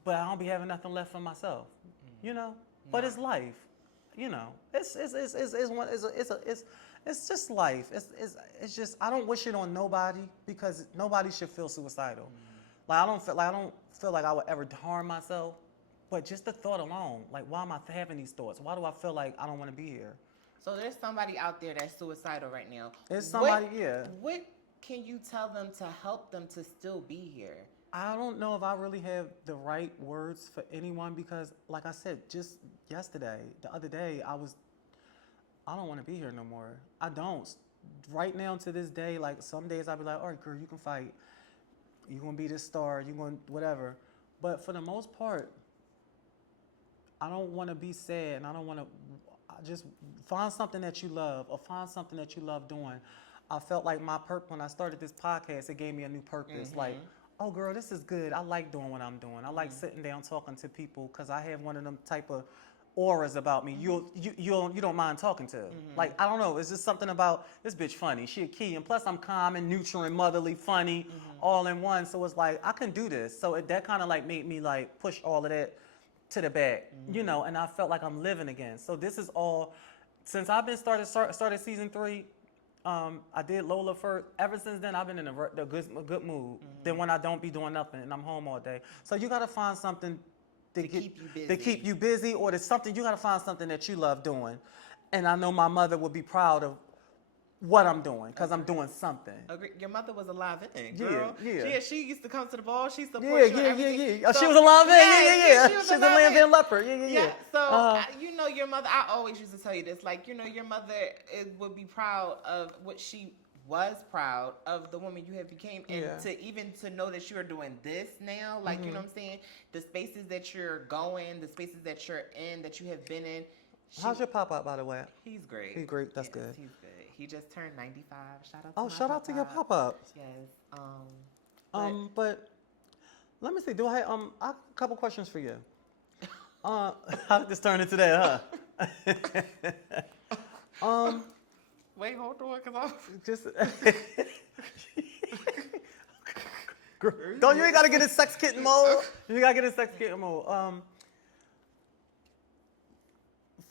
but I don't be having nothing left for myself, you know. But it's life, you know. It's just life. It's just I don't wish it on nobody because nobody should feel suicidal. Like I don't feel like I would ever harm myself, but just the thought alone, like why am I having these thoughts? Why do I feel like I don't want to be here? So there's somebody out there that's suicidal right now. There's somebody, yeah. What can you tell them to help them to still be here? I don't know if I really have the right words for anyone because, like I said, just yesterday, the other day, I don't want to be here no more. I don't. Right now to this day, like some days I'll be like, all right, girl, you can fight. You're going to be this star. You're going to whatever. But for the most part, I don't want to be sad and I don't want to just find something that you love or find something that you love doing. I felt like when I started this podcast, it gave me a new purpose. Like, oh, girl, this is good. I like doing what I'm doing. I like sitting down talking to people because I have one of them type of auras about me. You don't mind talking to. Like, I don't know. It's just something about this bitch funny. She a key. And plus, I'm calm and neutral and motherly, funny, all in one. So it's like, I can do this. So that kind of like made me like push all of that to the back, you know, and I felt like I'm living again. So this is all, since I've been started season 3, I did Lola first. Ever since then, I've been in a good mood. Then when I don't be doing nothing and I'm home all day. So you gotta find something to keep you busy, or there's something you gotta find something that you love doing. And I know my mother would be proud of what I'm doing because I'm doing something. Agree. Your mother was alive in, girl. Yeah. She used to come to the ball. She supported Yeah. Oh, she was alive in. She was She's a alive Landville leopard. Yeah. So you know your mother. I always used to tell you this. Like, you know, your mother would be proud of what she was proud of the woman you have became, and to know that you are doing this now. Like, you know what I'm saying? The spaces that you're going, the spaces that you're in, that you have been in. How's your pop-up, by the way? He's great. He's great. That's good. He's good. He just turned 95. Shout out to my shout out to your pop-up. Yes. But let me see. Do I have a couple questions for you? How did this turn into that, huh? Wait, hold on, cause I'm Just don't you ain't gotta get in sex kitten mode. You gotta get in sex kitten mode.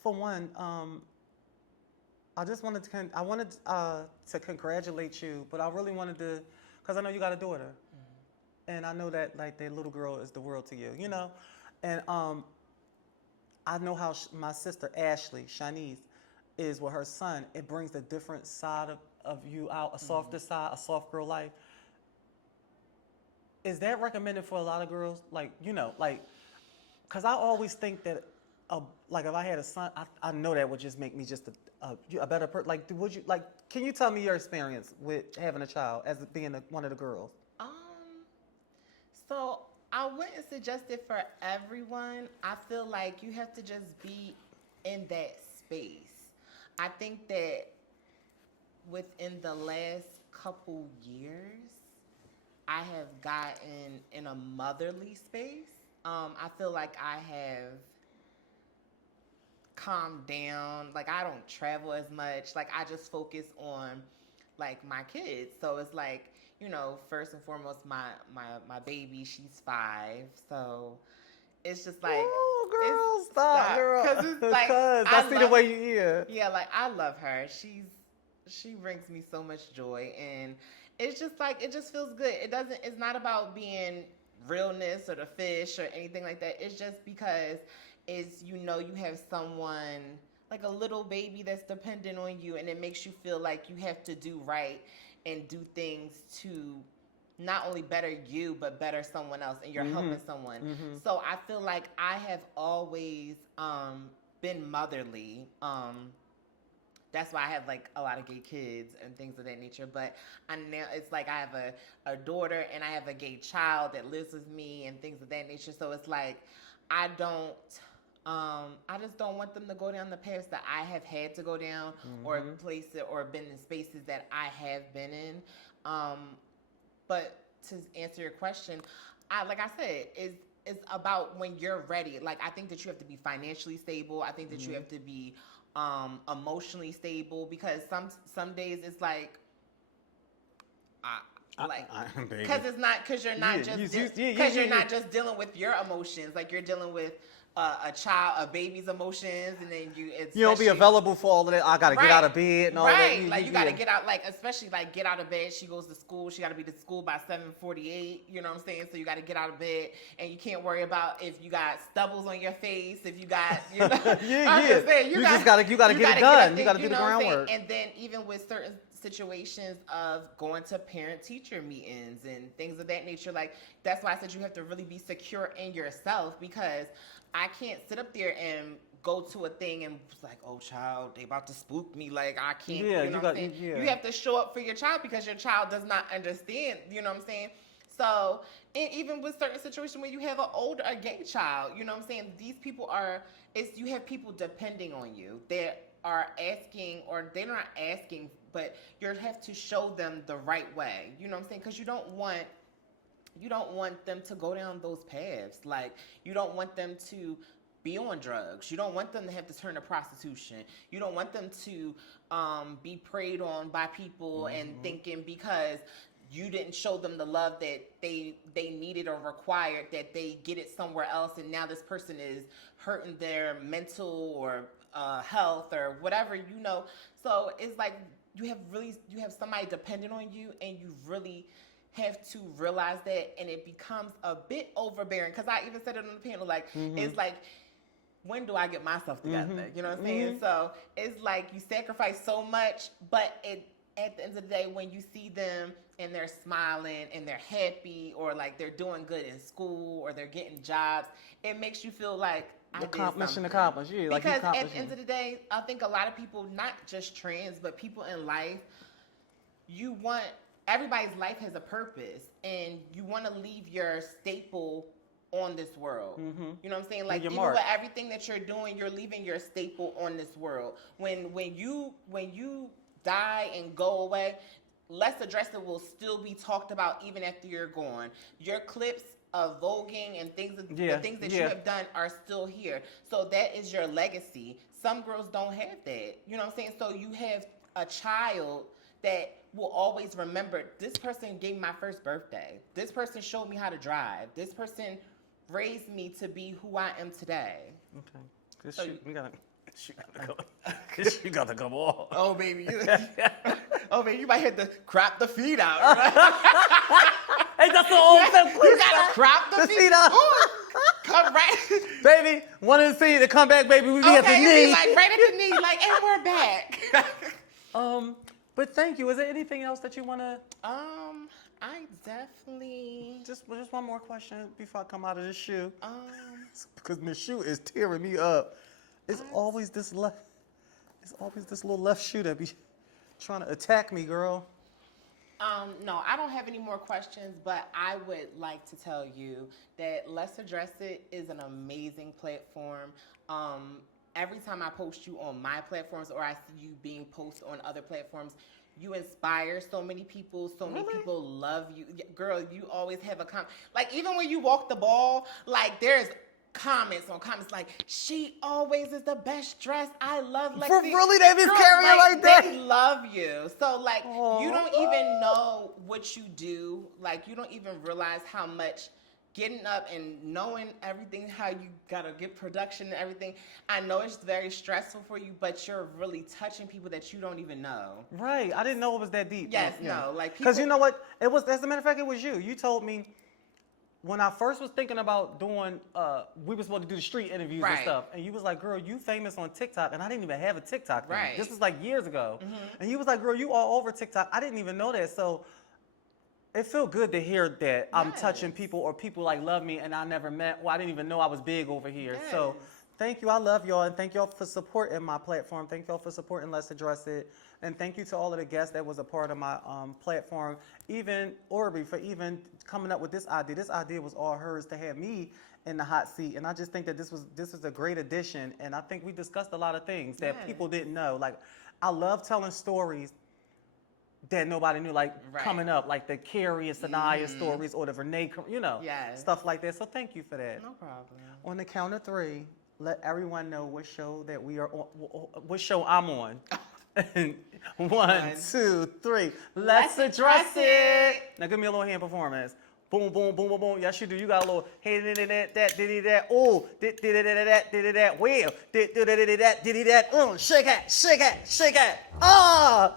For one, I just wanted to congratulate you, but I really wanted to, because I know you got a daughter, and I know that like that little girl is the world to you, you know, and I know how my sister Ashley, Shanice, is with her son. It brings a different side of you out, a softer side, a soft girl life. Is that recommended for a lot of girls? Like, because I always think that, like, if I had a son, I know that would just make me just a better person. Like, can you tell me your experience with having a child as being one of the girls? So I wouldn't suggest it for everyone. I feel like you have to just be in that space. I think that within the last couple years, I have gotten in a motherly space. I feel like I have calmed down. Like, I don't travel as much. Like, I just focus on, like, my kids. So it's like, first and foremost, my baby, she's 5. So it's just like, oh, girl, stop, girl. Because it's like, I see the way you hear. Yeah, like, I love her. She brings me so much joy, and it's just like, it just feels good. It's not about being realness or the fish or anything like that. It's just because you have someone, like a little baby that's dependent on you, and it makes you feel like you have to do right and do things to not only better you, but better someone else, and you're helping someone. So I feel like I have always been motherly. That's why I have, like, a lot of gay kids and things of that nature. But now it's like I have a daughter and I have a gay child that lives with me and things of that nature. So it's like I just don't want them to go down the paths that I have had to go down, or places, or been in spaces that I have been in. But to answer your question, like I said, it's about when you're ready. Like, I think that you have to be financially stable. I think that you have to be emotionally stable, because some days it's like, because you're not just dealing with your emotions. Like, you're dealing with a baby's emotions, and then you don't be available for all of that. I gotta get out of bed and all that. Right, like, you gotta get out, like, especially, like, get out of bed. She goes to school. She gotta be to school by 7:48. You know what I'm saying? So you gotta get out of bed, and you can't worry about if you got stubbles on your face, if you got, you gotta get it done. You gotta do the groundwork. And then even with certain situations of going to parent-teacher meetings and things of that nature, like, that's why I said you have to really be secure in yourself, because I can't sit up there and go to a thing and it's like, oh, child, they about to spook me. Like, I can't, You have to show up for your child, because your child does not understand, you know what I'm saying? So, and even with certain situations when you have a gay child, you know what I'm saying? These people you have people depending on you. They are asking, or they're not asking, but you have to show them the right way. You know what I'm saying? Because you don't want them to go down those paths. Like, you don't want them to be on drugs. You don't want them to have to turn to prostitution. You don't want them to be preyed on by people and thinking because you didn't show them the love that they needed or required, that they get it somewhere else, and now this person is hurting their mental or health or whatever, So it's like you have somebody dependent on you, and you really have to realize that, and it becomes a bit overbearing. Because I even said it on the panel, like, it's like, when do I get myself together? You know what I'm saying? So it's like you sacrifice so much, but at the end of the day, when you see them and they're smiling and they're happy, or like they're doing good in school, or they're getting jobs, it makes you feel like mission accomplished. Yeah, because at the end of the day, I think a lot of people, not just trans, but people in life, everybody's life has a purpose, and you want to leave your staple on this world. You know what I'm saying? Like, even with everything that you're doing, you're leaving your staple on this world. When you die and go away, Less Addressed will still be talked about even after you're gone. Your clips of voguing and the things that you have done are still here. So that is your legacy. Some girls don't have that. You know what I'm saying? So you have a child that will always remember, this person gave me my first birthday. This person showed me how to drive. This person raised me to be who I am today. Okay. You got to come on. Oh, baby. You might have to crop the feet out. Right? Hey, that's the old thing. You got to crop the feet out. Come right. Baby, wanted to see you to come back, baby. We be at the Okay, knee. be like right at the knee, like, and we're back. But thank you. Is there anything else that you want to? I definitely. Just one more question before I come out of this shoe. Because the shoe is tearing me up. It's always this left. It's always this little left shoe that be trying to attack me, girl. No, I don't have any more questions, but I would like to tell you that Let's Address It is an amazing platform. Every time I post you on my platforms or I see you being posted on other platforms, you inspire so many people. So many people love you. Girl, you always have a comment. Like, even when you walk the ball, like, there's comments on comments like, she always is the best dressed. I love Lexi. For really, they be Girl, carrying like that? They love you. So, like, you don't even know what you do. Like, you don't even realize how much getting up and knowing everything, how you gotta get production and everything. I know it's very stressful for you, but you're really touching people that you don't even know. Right. I didn't know it was that deep. Yes, no. Like, because you know what? It was, as a matter of fact, it was you. You told me when I first was thinking about doing, we were supposed to do the street interviews and stuff. And you was like, girl, you famous on TikTok. And I didn't even have a TikTok then. Right. This was like years ago. And you was like, girl, you all over TikTok. I didn't even know that. So it felt good to hear that I'm touching people or people like love me and I never met. Well, I didn't even know I was big over here. Yes. So thank you. I love y'all. And thank y'all for supporting my platform. Thank y'all for supporting Let's Address It. And thank you to all of the guests that was a part of my platform. Even Aubrey for even coming up with this idea. This idea was all hers to have me in the hot seat. And I just think that this was a great addition. And I think we discussed a lot of things that people didn't know. Like, I love telling stories that nobody knew, like coming up, like the Carrie and Sanaya stories or the Renee, stuff like that. So thank you for that. No problem. On the count of 3, let everyone know what show that we are on, what show I'm on. 1, 2, 3. Let's address it. Now give me a little hand performance. Boom, boom, boom, boom, boom. Yes, you do. You got a little hey, that. Oh, that. Well, that. Shake it. Ah.